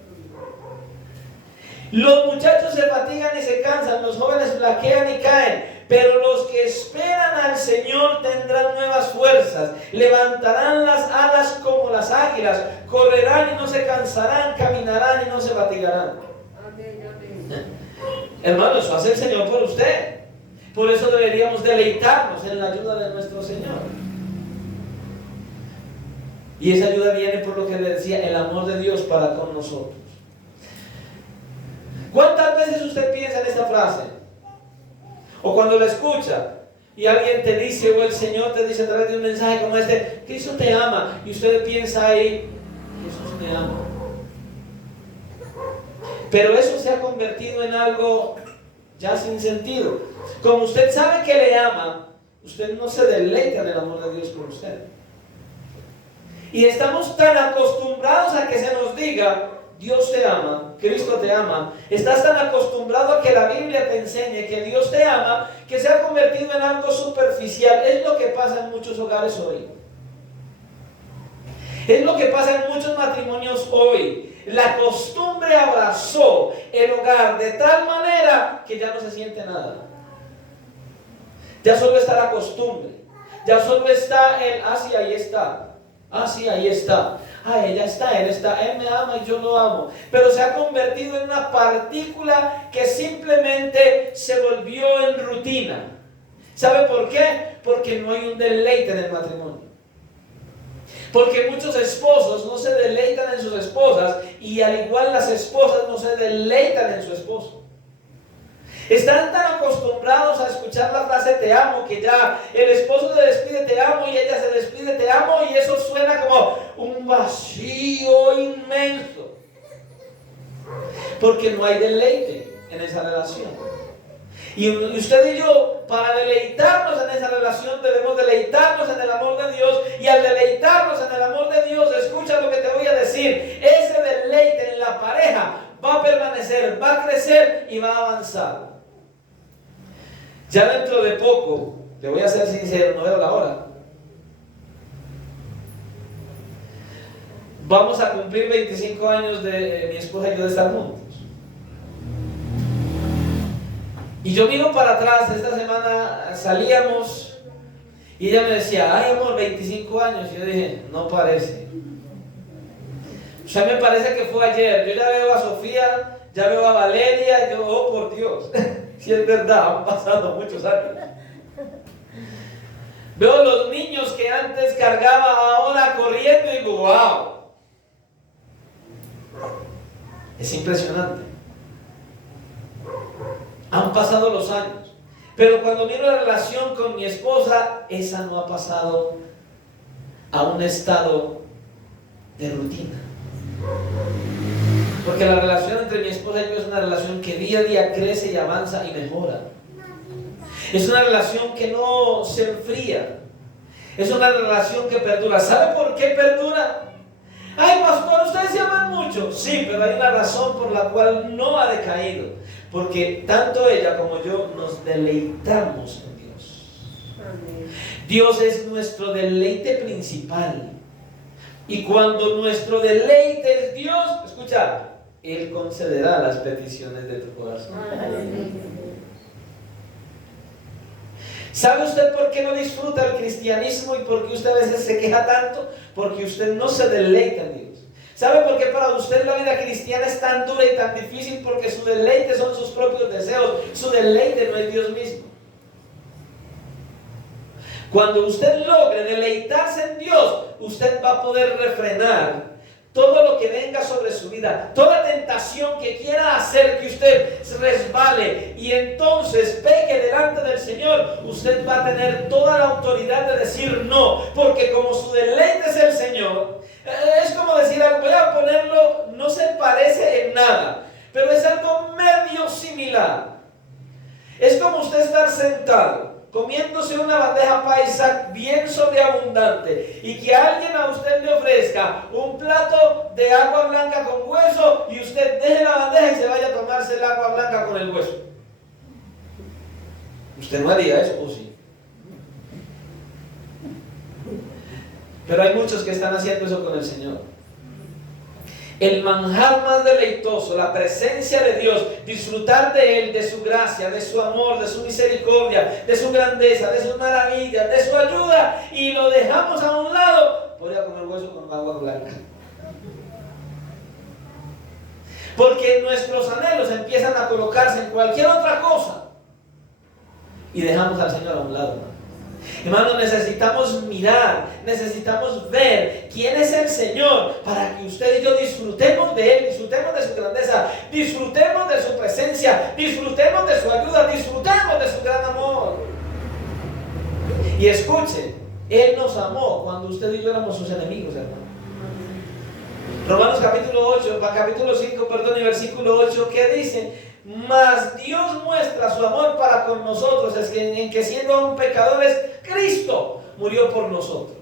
Los muchachos se fatigan y se cansan, los jóvenes flaquean y caen, pero los que esperan al Señor tendrán nuevas fuerzas, levantarán las alas como las águilas, correrán y no se cansarán, caminarán y no se fatigarán. Amén, amén. Hermano, eso hace el Señor por usted. Por eso deberíamos deleitarnos en la ayuda de nuestro Señor. Y esa ayuda viene por lo que le decía, el amor de Dios para con nosotros. ¿Cuántas veces usted piensa en esta frase? O cuando la escucha y alguien te dice, o el Señor te dice a través de un mensaje como este, Cristo te ama, y usted piensa ahí, Jesús me ama. Pero eso se ha convertido en algo ya sin sentido. Como usted sabe que le ama, usted no se deleita en el amor de Dios por usted. Y estamos tan acostumbrados a que se nos diga, Dios te ama, Cristo te ama. Estás tan acostumbrado a que la Biblia te enseñe que Dios te ama, que se ha convertido en algo superficial. Es lo que pasa en muchos hogares hoy. Es lo que pasa en muchos matrimonios hoy. La costumbre abrazó el hogar de tal manera que ya no se siente nada. Ya solo está la costumbre. Ya solo está el, sí, ahí está. Sí, ahí está. Ella está, él está, él me ama y yo lo amo. Pero se ha convertido en una partícula que simplemente se volvió en rutina. ¿Sabe por qué? Porque no hay un deleite en el matrimonio. Porque muchos esposos no se deleitan en sus esposas y al igual las esposas no se deleitan en su esposo. Están tan acostumbrados a escuchar la frase te amo que ya el esposo se despide te amo y ella se despide te amo y eso suena como un vacío inmenso. Porque no hay deleite en esa relación. Y usted y yo, para deleitarnos en esa relación, debemos deleitarnos en el amor de Dios. Y al deleitarnos en el amor de Dios, escucha lo que te voy a decir. Ese deleite en la pareja va a permanecer, va a crecer y va a avanzar. Ya dentro de poco, te voy a ser sincero, no veo la hora. Vamos a cumplir 25 años de mi esposa y yo de estar juntos. Y yo miro para atrás, esta semana salíamos y ella me decía, ay amor, 25 años. Y yo dije, no parece. O sea, me parece que fue ayer. Yo ya veo a Sofía, ya veo a Valeria, y yo, oh por Dios, si es verdad, han pasado muchos años. Veo los niños que antes cargaba ahora corriendo y digo, wow. Es impresionante. Han pasado los años, pero cuando miro la relación con mi esposa, esa no ha pasado a un estado de rutina. Porque la relación entre mi esposa y yo es una relación que día a día crece y avanza y mejora. Es una relación que no se enfría. Es una relación que perdura. ¿Sabe por qué perdura? Ay, pastor, ustedes se aman mucho. Sí, pero hay una razón por la cual no ha decaído. Porque tanto ella como yo nos deleitamos en Dios. Amén. Dios es nuestro deleite principal. Y cuando nuestro deleite es Dios, escucha, Él concederá las peticiones de tu corazón. Amén. ¿Sabe usted por qué no disfruta el cristianismo y por qué usted a veces se queja tanto? Porque usted no se deleita en Dios. ¿Sabe por qué para usted la vida cristiana es tan dura y tan difícil? Porque su deleite son sus propios deseos. Su deleite no es Dios mismo. Cuando usted logre deleitarse en Dios, usted va a poder refrenar todo lo que venga sobre su vida, toda tentación que quiera hacer que usted resbale y entonces peque delante del Señor. Usted va a tener toda la autoridad de decir no, porque como su deleite es el Señor, es como decir, voy a ponerlo, no se parece en nada, pero es algo medio similar. Es como usted estar sentado comiéndose una bandeja paisa bien sobreabundante y que alguien a usted le ofrezca un plato de agua blanca con hueso y usted deje la bandeja y se vaya a tomarse el agua blanca con el hueso. ¿Usted no haría eso o sí? Pero hay muchos que están haciendo eso con el Señor. El manjar más deleitoso, la presencia de Dios, disfrutar de Él, de su gracia, de su amor, de su misericordia, de su grandeza, de sus maravillas, de su ayuda, y lo dejamos a un lado por ir a comer hueso con agua blanca. Porque nuestros anhelos empiezan a colocarse en cualquier otra cosa y dejamos al Señor a un lado. Hermanos, necesitamos mirar, necesitamos ver quién es el Señor para que usted y yo disfrutemos de Él, disfrutemos de su grandeza, disfrutemos de su presencia, disfrutemos de su ayuda, disfrutemos de su gran amor. Y escuche, Él nos amó cuando usted y yo éramos sus enemigos, hermano. Romanos capítulo 5, y versículo 8, ¿qué dice? Mas Dios muestra su amor para con nosotros en que siendo aún pecadores, Cristo murió por nosotros.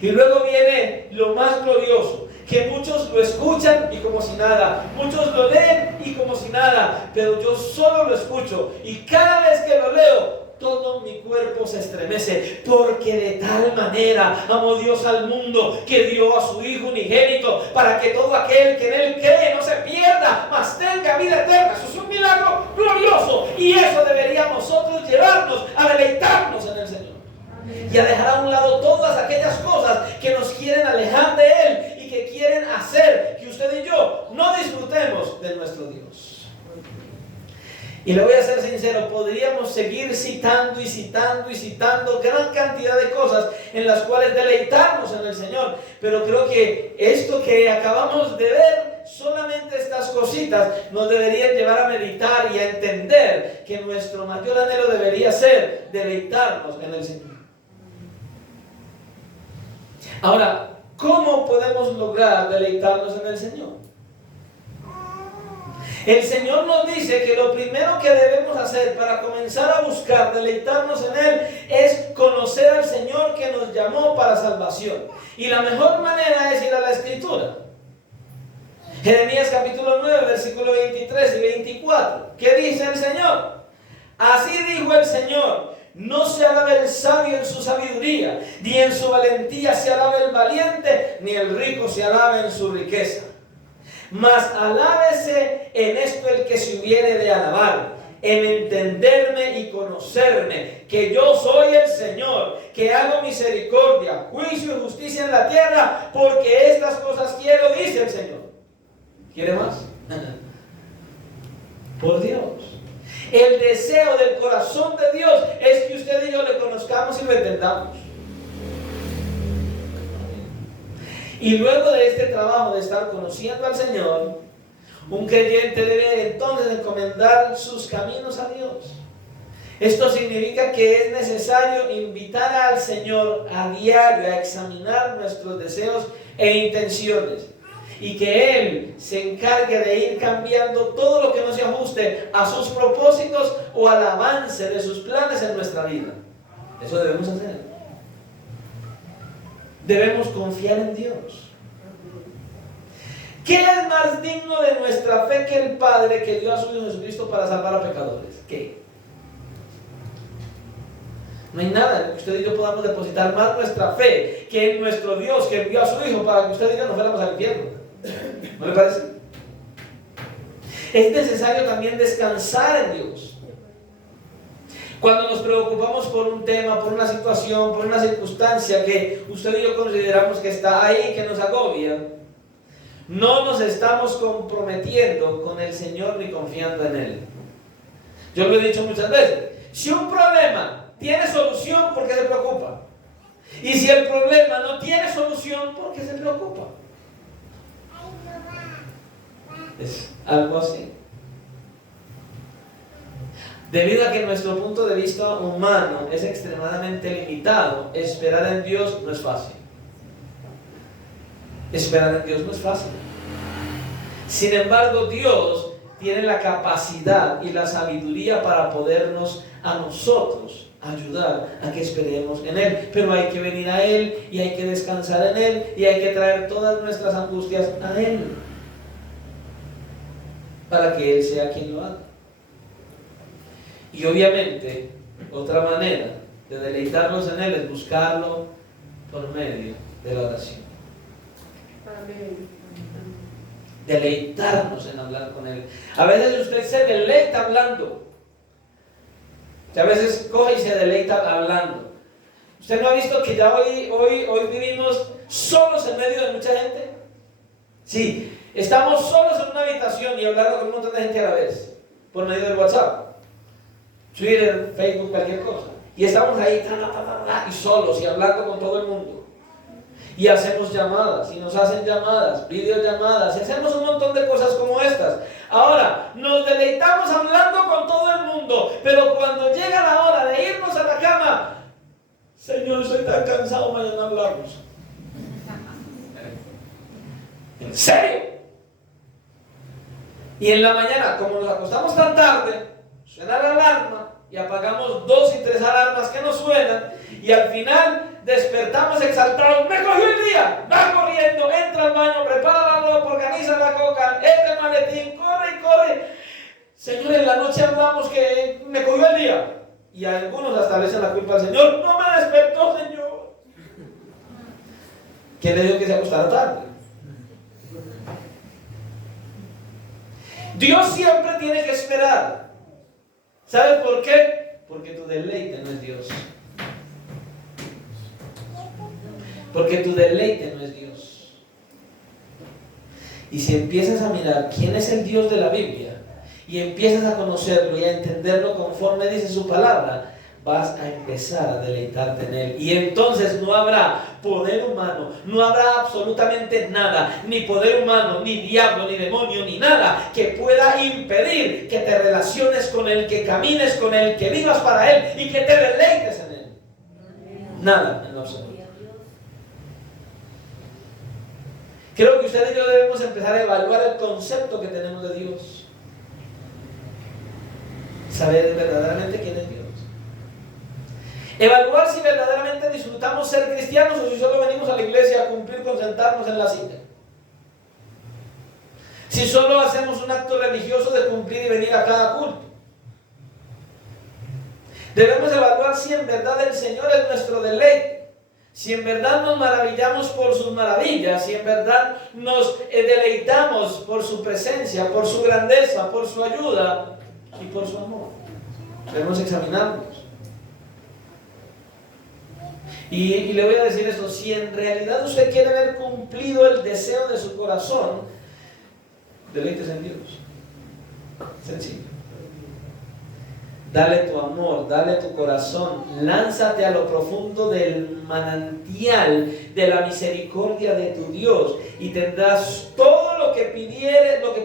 Y luego viene lo más glorioso, que muchos lo escuchan y como si nada, muchos lo leen y como si nada, pero yo solo lo escucho y cada vez que lo leo, todo mi cuerpo se estremece, porque de tal manera amó Dios al mundo que dio a su Hijo unigénito, para que todo aquel que en Él cree no se pierda, mas tenga vida eterna. Eso es un milagro glorioso, y eso debería nosotros llevarnos a deleitarnos en el Señor y a dejar a un lado todas aquellas cosas que nos quieren alejar de Él y que quieren hacer que usted y yo no disfrutemos de nuestro Dios. Y le voy a ser sincero, podríamos seguir citando y citando y citando gran cantidad de cosas en las cuales deleitarnos en el Señor, pero creo que esto que acabamos de ver, solamente estas cositas, nos deberían llevar a meditar y a entender que nuestro mayor anhelo debería ser deleitarnos en el Señor. Ahora, ¿cómo podemos lograr deleitarnos en el Señor? El Señor nos dice que lo primero que debemos hacer para comenzar a buscar deleitarnos en Él es conocer al Señor que nos llamó para salvación. Y la mejor manera es ir a la Escritura. Jeremías capítulo 9, versículo 23 y 24. ¿Qué dice el Señor? Así dijo el Señor: no se alabe el sabio en su sabiduría, ni en su valentía se alabe el valiente, ni el rico se alabe en su riqueza. Mas alábese en esto el que se hubiere de alabar, en entenderme y conocerme, que yo soy el Señor, que hago misericordia, juicio y justicia en la tierra, porque estas cosas quiero, dice el Señor. ¿Quiere más? Por Dios. El deseo del corazón de Dios es que usted y yo le conozcamos y lo entendamos. Y luego de este trabajo de estar conociendo al Señor, un creyente debe entonces encomendar sus caminos a Dios. Esto significa que es necesario invitar al Señor a diario a examinar nuestros deseos e intenciones, y que Él se encargue de ir cambiando todo lo que no se ajuste a sus propósitos o al avance de sus planes en nuestra vida. Eso debemos hacer. Debemos confiar en Dios. ¿Qué es más digno de nuestra fe que el Padre que dio a su Hijo Jesucristo para salvar a pecadores? ¿Qué? No hay nada en que usted y yo podamos depositar más nuestra fe que en nuestro Dios que envió a su Hijo para que usted y yo nos fuéramos al infierno. ¿No le parece? Es necesario también descansar en Dios. Cuando nos preocupamos por un tema, por una situación, por una circunstancia que usted y yo consideramos que está ahí, que nos agobia, no nos estamos comprometiendo con el Señor ni confiando en Él. Yo lo he dicho muchas veces. Si un problema tiene solución, ¿por qué se preocupa? Y si el problema no tiene solución, ¿por qué se preocupa? Es algo así. Debido a que nuestro punto de vista humano es extremadamente limitado, esperar en Dios no es fácil. Esperar en Dios no es fácil. Sin embargo, Dios tiene la capacidad y la sabiduría para podernos a nosotros ayudar a que esperemos en Él. Pero hay que venir a Él y hay que descansar en Él y hay que traer todas nuestras angustias a Él para que Él sea quien lo haga. Y obviamente, otra manera de deleitarnos en Él es buscarlo por medio de la oración. Amén. Deleitarnos en hablar con Él. A veces usted se deleita hablando. A veces coge y se deleita hablando. ¿Usted no ha visto que ya hoy vivimos solos en medio de mucha gente? Sí, estamos solos en una habitación y hablando con un montón de gente a la vez, por medio del WhatsApp, Twitter, Facebook, cualquier cosa. Y estamos ahí y solos y hablando con todo el mundo. Y hacemos llamadas, y nos hacen llamadas, videollamadas, y hacemos un montón de cosas como estas. Ahora, nos deleitamos hablando con todo el mundo, pero cuando llega la hora de irnos a la cama, Señor, estoy tan cansado, mañana hablamos. ¿En serio? Y en la mañana, como nos acostamos tan tarde, suena la alarma y apagamos 2 y 3 alarmas que nos suenan, y al final despertamos exaltados, me cogió el día, va corriendo, entra al baño, prepara la ropa, organiza la coca, entra el maletín, corre y corre. Señor, en la noche hablamos que me cogió el día. Y algunos hasta le echan la culpa al Señor, no me despertó, Señor. ¿Quién le dijo que se acostara tarde? Dios siempre tiene que esperar. ¿Sabes por qué? Porque tu deleite no es Dios. Porque tu deleite no es Dios. Y si empiezas a mirar quién es el Dios de la Biblia y empiezas a conocerlo y a entenderlo conforme dice su palabra, vas a empezar a deleitarte en Él. Y entonces no habrá poder humano, no habrá absolutamente nada, ni poder humano, ni diablo, ni demonio, ni nada que pueda impedir que te relaciones con Él, que camines con Él, que vivas para Él y que te deleites en Él. Nada en lo absoluto. Creo que usted y yo debemos empezar a evaluar el concepto que tenemos de Dios. Saber verdaderamente quién es Dios. Evaluar si verdaderamente disfrutamos ser cristianos o si solo venimos a la iglesia a cumplir con sentarnos en la silla. Si solo hacemos un acto religioso de cumplir y venir a cada culto. Debemos evaluar si en verdad el Señor es nuestro deleite. Si en verdad nos maravillamos por sus maravillas, si en verdad nos deleitamos por su presencia, por su grandeza, por su ayuda y por su amor. Debemos examinarnos. Y le voy a decir esto, si en realidad usted quiere ver cumplido el deseo de su corazón, deleites en Dios. Sencillo. Dale tu amor, dale tu corazón, lánzate a lo profundo del manantial de la misericordia de tu Dios y tendrás todo lo que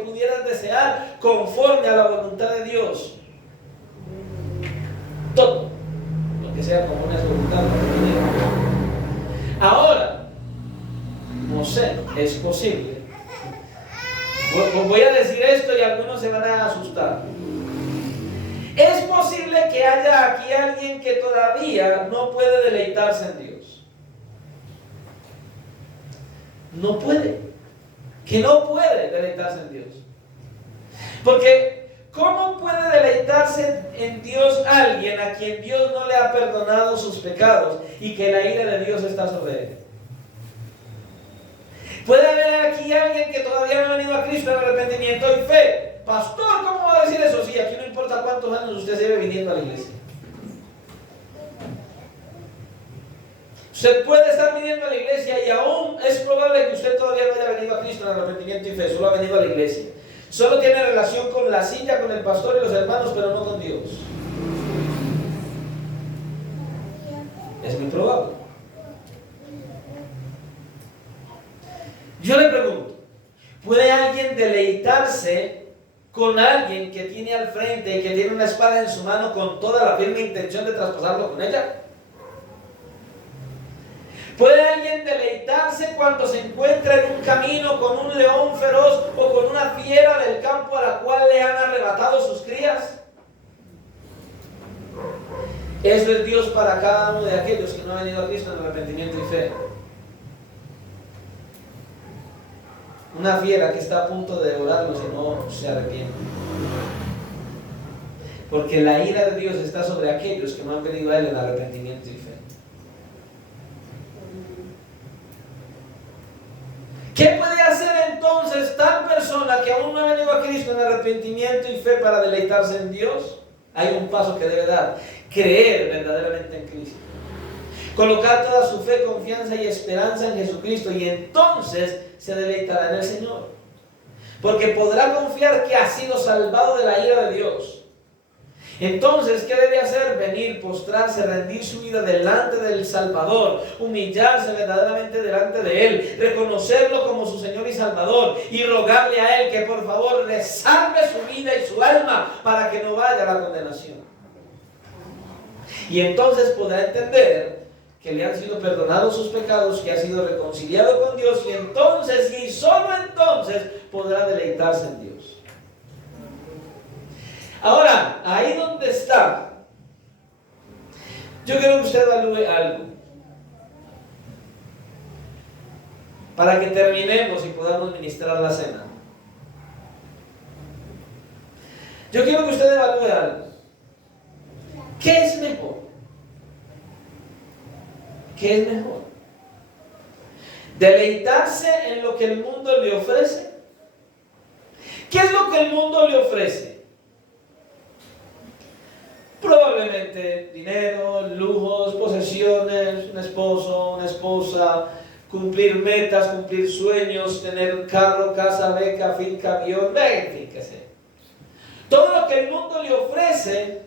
pudieras desear conforme a la voluntad de Dios. Todo lo que sea común a su voluntad. Ahora, no sé, es posible. Voy a decir esto y algunos se van a asustar. Es posible que haya aquí alguien que todavía no puede deleitarse en Dios. No puede. Que no puede deleitarse en Dios. Porque, ¿cómo puede deleitarse en Dios alguien a quien Dios no le ha perdonado sus pecados y que la ira de Dios está sobre él? Puede haber aquí alguien que todavía no ha venido a Cristo en arrepentimiento y fe. Pastor, ¿cómo va a decir eso? Sí, aquí no importa cuántos años usted lleve viniendo a la iglesia. Usted puede estar viniendo a la iglesia y aún es probable que usted todavía no haya venido a Cristo en arrepentimiento y fe. Solo ha venido a la iglesia. Solo tiene relación con la silla, con el pastor y los hermanos, pero no con Dios. Es muy probable. Yo le pregunto, ¿puede alguien deleitarse con alguien que tiene al frente y que tiene una espada en su mano con toda la firme intención de traspasarlo con ella? ¿Puede alguien deleitarse cuando se encuentra en un camino con un león feroz o con una fiera del campo a la cual le han arrebatado sus crías? Eso es Dios para cada uno de aquellos que no han venido a Cristo en arrepentimiento y fe. Una fiera que está a punto de devorarlo si no se arrepiente. Porque la ira de Dios está sobre aquellos que no han venido a Él en arrepentimiento y fe. ¿Qué puede hacer entonces tal persona que aún no ha venido a Cristo en arrepentimiento y fe para deleitarse en Dios? Hay un paso que debe dar: creer verdaderamente en Cristo. Colocar toda su fe, confianza y esperanza en Jesucristo, y entonces se deleitará en el Señor. Porque podrá confiar que ha sido salvado de la ira de Dios. Entonces, ¿qué debe hacer? Venir, postrarse, rendir su vida delante del Salvador, humillarse verdaderamente delante de Él, reconocerlo como su Señor y Salvador y rogarle a Él que por favor le salve su vida y su alma para que no vaya a la condenación. Y entonces podrá entender que le han sido perdonados sus pecados, que ha sido reconciliado con Dios, y entonces, y solo entonces, podrá deleitarse en Dios. Ahora, ahí donde está, yo quiero que usted evalúe algo. para que terminemos y podamos ministrar la cena. Yo quiero que usted evalúe algo. ¿Qué es mejor? ¿Qué es mejor? ¿Deleitarse en lo que el mundo le ofrece? ¿Qué es lo que el mundo le ofrece? Probablemente dinero, lujos, posesiones, un esposo, una esposa, cumplir metas, cumplir sueños, tener un carro, casa, beca, finca, avión, en fin, qué sé. Todo lo que el mundo le ofrece.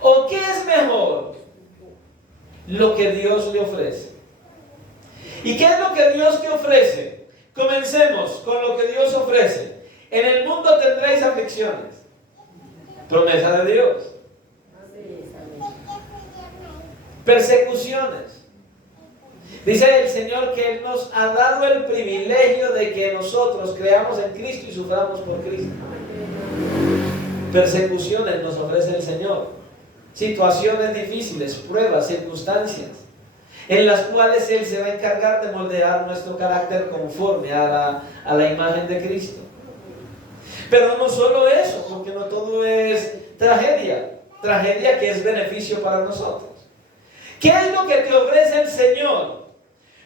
¿O qué es mejor? Lo que Dios le ofrece. ¿Y qué es lo que Dios te ofrece? Comencemos con lo que Dios ofrece. En el mundo tendréis aflicciones. Promesa de Dios. Persecuciones. Dice el Señor que Él nos ha dado el privilegio de que nosotros creamos en Cristo y suframos por Cristo. Persecuciones nos ofrece el Señor. Situaciones difíciles, pruebas, circunstancias, en las cuales Él se va a encargar de moldear nuestro carácter conforme a la imagen de Cristo. Pero no solo eso, porque no todo es tragedia que es beneficio para nosotros. ¿Qué es lo que te ofrece el Señor?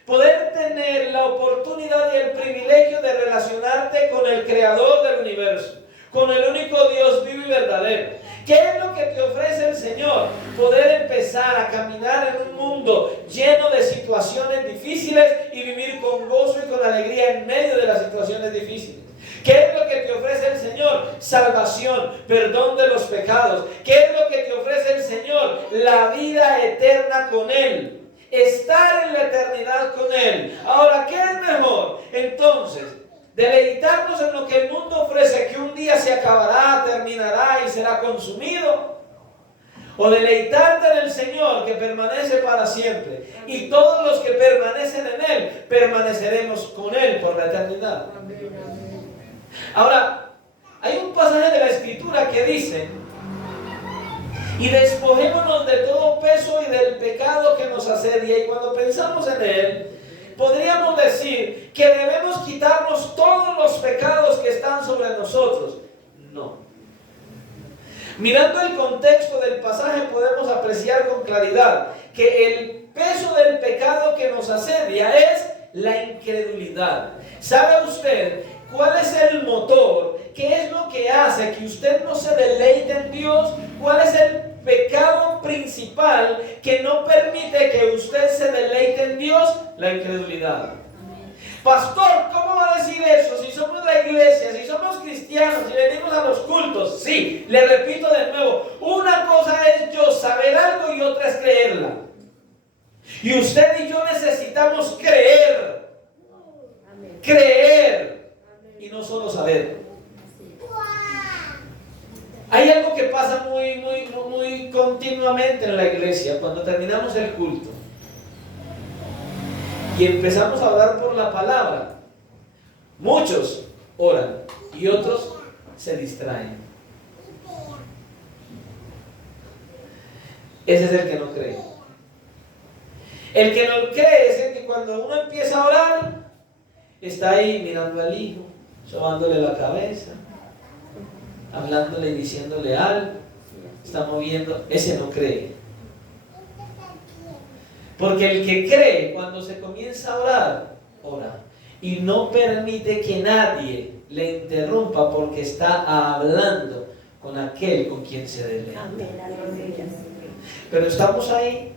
Poder tener la oportunidad y el privilegio de relacionarte con el Creador del universo, con el único Dios vivo y verdadero. ¿Qué es lo que te ofrece el Señor? Poder empezar a caminar en un mundo lleno de situaciones difíciles y vivir con gozo y con alegría en medio de las situaciones difíciles. ¿Qué es lo que te ofrece el Señor? Salvación, perdón de los pecados. ¿Qué es lo que te ofrece el Señor? La vida eterna con Él. Estar en la eternidad con Él. Ahora, ¿qué es mejor? Entonces, deleitarnos en lo que el mundo ofrece, que un día se acabará, terminará y será consumido, o deleitarte en el Señor que permanece para siempre, y todos los que permanecen en Él permaneceremos con Él por la eternidad. Ahora, hay un pasaje de la Escritura que dice: y despojémonos de todo peso y del pecado que nos asedia. Y cuando pensamos en Él, podríamos decir que debemos quitarnos todos los pecados que están sobre nosotros. No. Mirando el contexto del pasaje podemos apreciar con claridad que el peso del pecado que nos asedia es la incredulidad. ¿Sabe usted cuál es el motor? ¿Qué es lo que hace que usted no se deleite en Dios? ¿Cuál es el pecado principal que no permite que usted se deleite en Dios? La incredulidad. Pastor, ¿cómo va a decir eso? Si somos la iglesia, si somos cristianos, si venimos a los cultos. Sí, le repito de nuevo, una cosa es yo saber algo y otra es creerla. Y usted y yo necesitamos creer. Creer y no solo saber. Hay algo que pasa muy continuamente en la iglesia cuando terminamos el culto y empezamos a orar por la palabra. Muchos oran y otros se distraen. Ese es el que no cree. El que no cree es el que cuando uno empieza a orar está ahí mirando al hijo, sobándole la cabeza, hablándole y diciéndole algo, está moviendo. Ese no cree. Porque el que cree, cuando se comienza a orar, ora y no permite que nadie le interrumpa porque está hablando con aquel con quien se deleita. Pero estamos ahí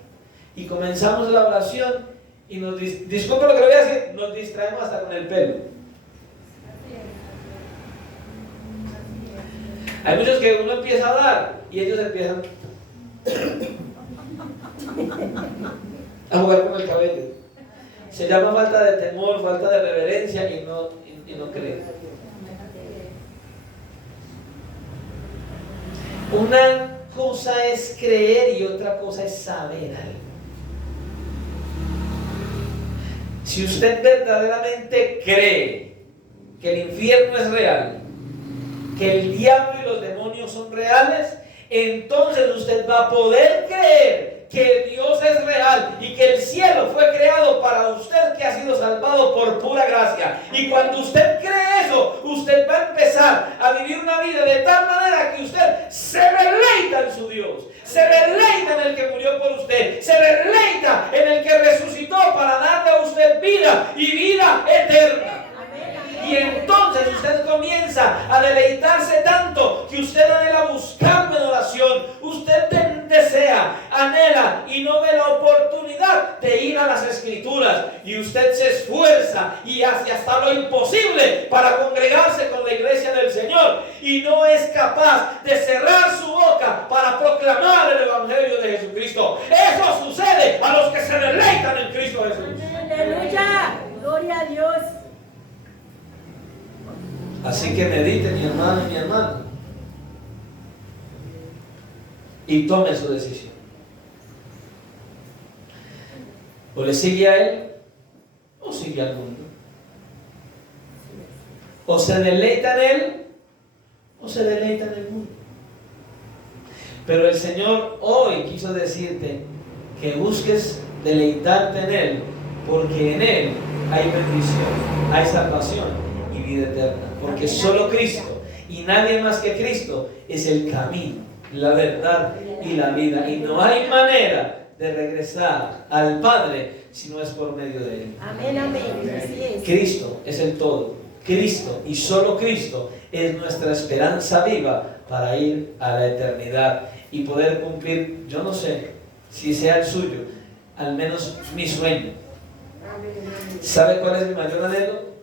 y comenzamos la oración y nos disculpe lo que le voy a decir, nos distraemos hasta con el pelo. Hay muchos que uno empieza a orar y ellos empiezan a jugar con el cabello. Se llama falta de temor, falta de reverencia y no creen. Una cosa es creer y otra cosa es saber algo. Si usted verdaderamente cree que el infierno es real, que el diablo y los demonios son reales, entonces usted va a poder creer que Dios es real y que el cielo fue creado para usted que ha sido salvado por pura gracia. Y cuando usted cree eso, usted va a empezar a vivir una vida de tal manera que usted se deleita en su Dios, se deleita en el que murió por usted, se deleita en el que resucitó para darle a usted vida y vida eterna. Y entonces usted comienza a deleitarse tanto que usted anhela buscarme en oración. Usted desea, anhela y no ve la oportunidad de ir a las Escrituras. Y usted se esfuerza y hace hasta lo imposible para congregarse con la iglesia del Señor. Y no es capaz de cerrar su boca para proclamar el Evangelio de Jesucristo. Eso sucede a los que se deleitan en Cristo Jesús. Aleluya, gloria a Dios. Así que medite, mi hermano y mi hermana, y tome su decisión. O le sigue a Él, o sigue al mundo. O se deleita en Él, o se deleita en el mundo. Pero el Señor hoy quiso decirte que busques deleitarte en Él, porque en Él hay bendición, hay salvación y vida eterna. Porque solo Cristo y nadie más que Cristo es el camino, la verdad y la vida. Y no hay manera de regresar al Padre si no es por medio de Él. Amén, amén. Así es. Cristo es el todo. Cristo y solo Cristo es nuestra esperanza viva para ir a la eternidad y poder cumplir, yo no sé si sea el suyo, al menos mi sueño. ¿Sabe cuál es mi mayor anhelo?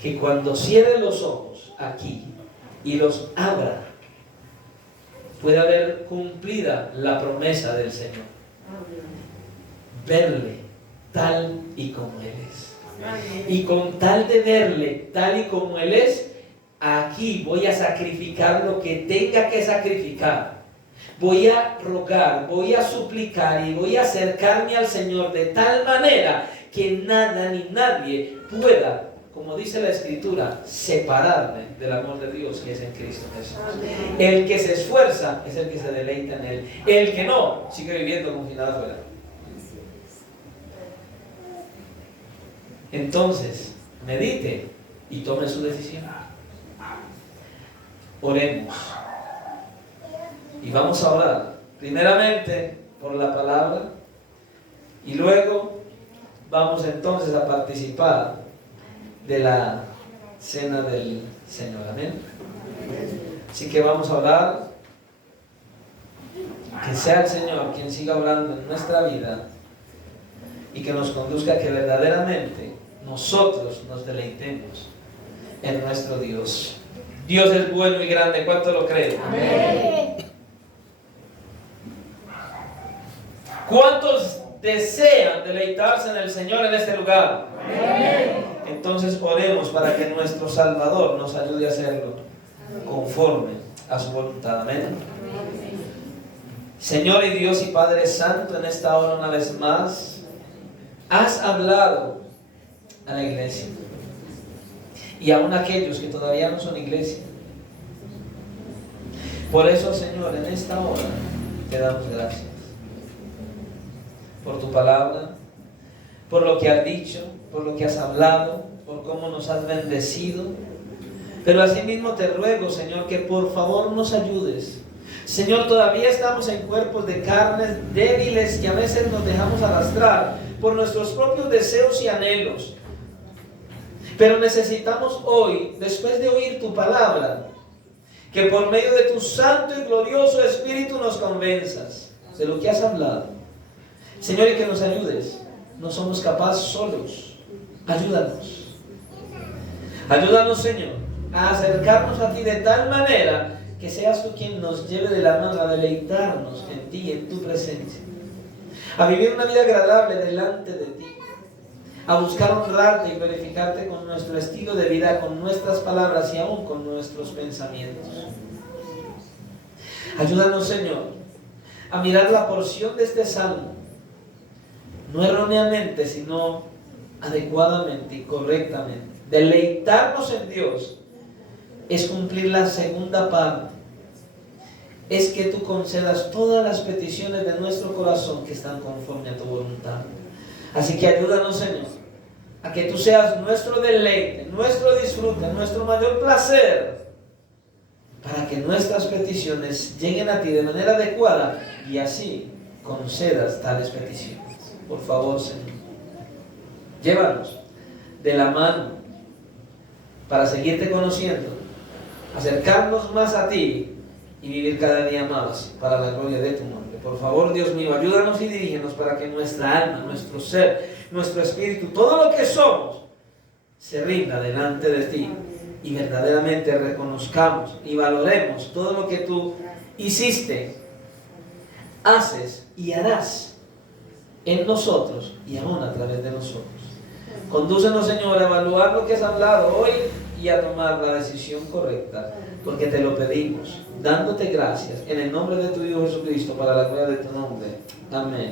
Que cuando cierre los ojos aquí y los abra, pueda ver cumplida la promesa del Señor. Verle tal y como Él es. Y con tal de verle tal y como Él es, aquí voy a sacrificar lo que tenga que sacrificar. Voy a rogar, voy a suplicar y voy a acercarme al Señor de tal manera que nada ni nadie pueda, como dice la Escritura, separarme del amor de Dios que es en Cristo Jesús. El que se esfuerza es el que se deleita en Él. El que no, sigue viviendo como si nada fuera. Entonces, medite y tome su decisión. Oremos. Y vamos a orar, primeramente por la palabra, y luego vamos entonces a participar de la cena del Señor. Amén. Así que vamos a orar. Que sea el Señor quien siga obrando en nuestra vida y que nos conduzca a que verdaderamente nosotros nos deleitemos en nuestro Dios. Dios es bueno y grande. ¿Cuánto lo creen? Amén. ¿Cuántos desean deleitarse en el Señor en este lugar? Amén. Entonces oremos para que nuestro Salvador nos ayude a hacerlo conforme a su voluntad. Amén. Señor y Dios y Padre Santo, en esta hora una vez más has hablado a la iglesia y aún a aquellos que todavía no son iglesia. Por eso, Señor, en esta hora te damos gracias por tu palabra, por lo que has dicho, por lo que has hablado, por cómo nos has bendecido. Pero asimismo te ruego, Señor, que por favor nos ayudes. Señor, todavía estamos en cuerpos de carnes débiles que a veces nos dejamos arrastrar por nuestros propios deseos y anhelos. Pero necesitamos hoy, después de oír tu palabra, que por medio de tu santo y glorioso Espíritu nos convenzas de lo que has hablado. Señor, y que nos ayudes. No somos capaces solos. Ayúdanos. Ayúdanos, Señor, a acercarnos a ti de tal manera que seas tú quien nos lleve de la mano a deleitarnos en ti, en tu presencia. A vivir una vida agradable delante de ti. A buscar honrarte y glorificarte con nuestro estilo de vida, con nuestras palabras y aún con nuestros pensamientos. Ayúdanos, Señor, a mirar la porción de este salmo, no erróneamente, sino adecuadamente y correctamente. Deleitarnos en Dios es cumplir la segunda parte, es que tú concedas todas las peticiones de nuestro corazón que están conforme a tu voluntad. Así que ayúdanos, Señor, a que tú seas nuestro deleite, nuestro disfrute, nuestro mayor placer, para que nuestras peticiones lleguen a ti de manera adecuada y así concedas tales peticiones. Por favor, Señor, llévanos de la mano para seguirte conociendo, acercarnos más a ti y vivir cada día más para la gloria de tu nombre. Por favor, Dios mío, ayúdanos y dirígenos para que nuestra alma, nuestro ser, nuestro espíritu, todo lo que somos, se rinda delante de ti y verdaderamente reconozcamos y valoremos todo lo que tú hiciste, haces y harás en nosotros y aún a través de nosotros. Condúcenos, Señor, a evaluar lo que has hablado hoy y a tomar la decisión correcta, porque te lo pedimos, dándote gracias en el nombre de tu Hijo Jesucristo, para la gloria de tu nombre. Amén.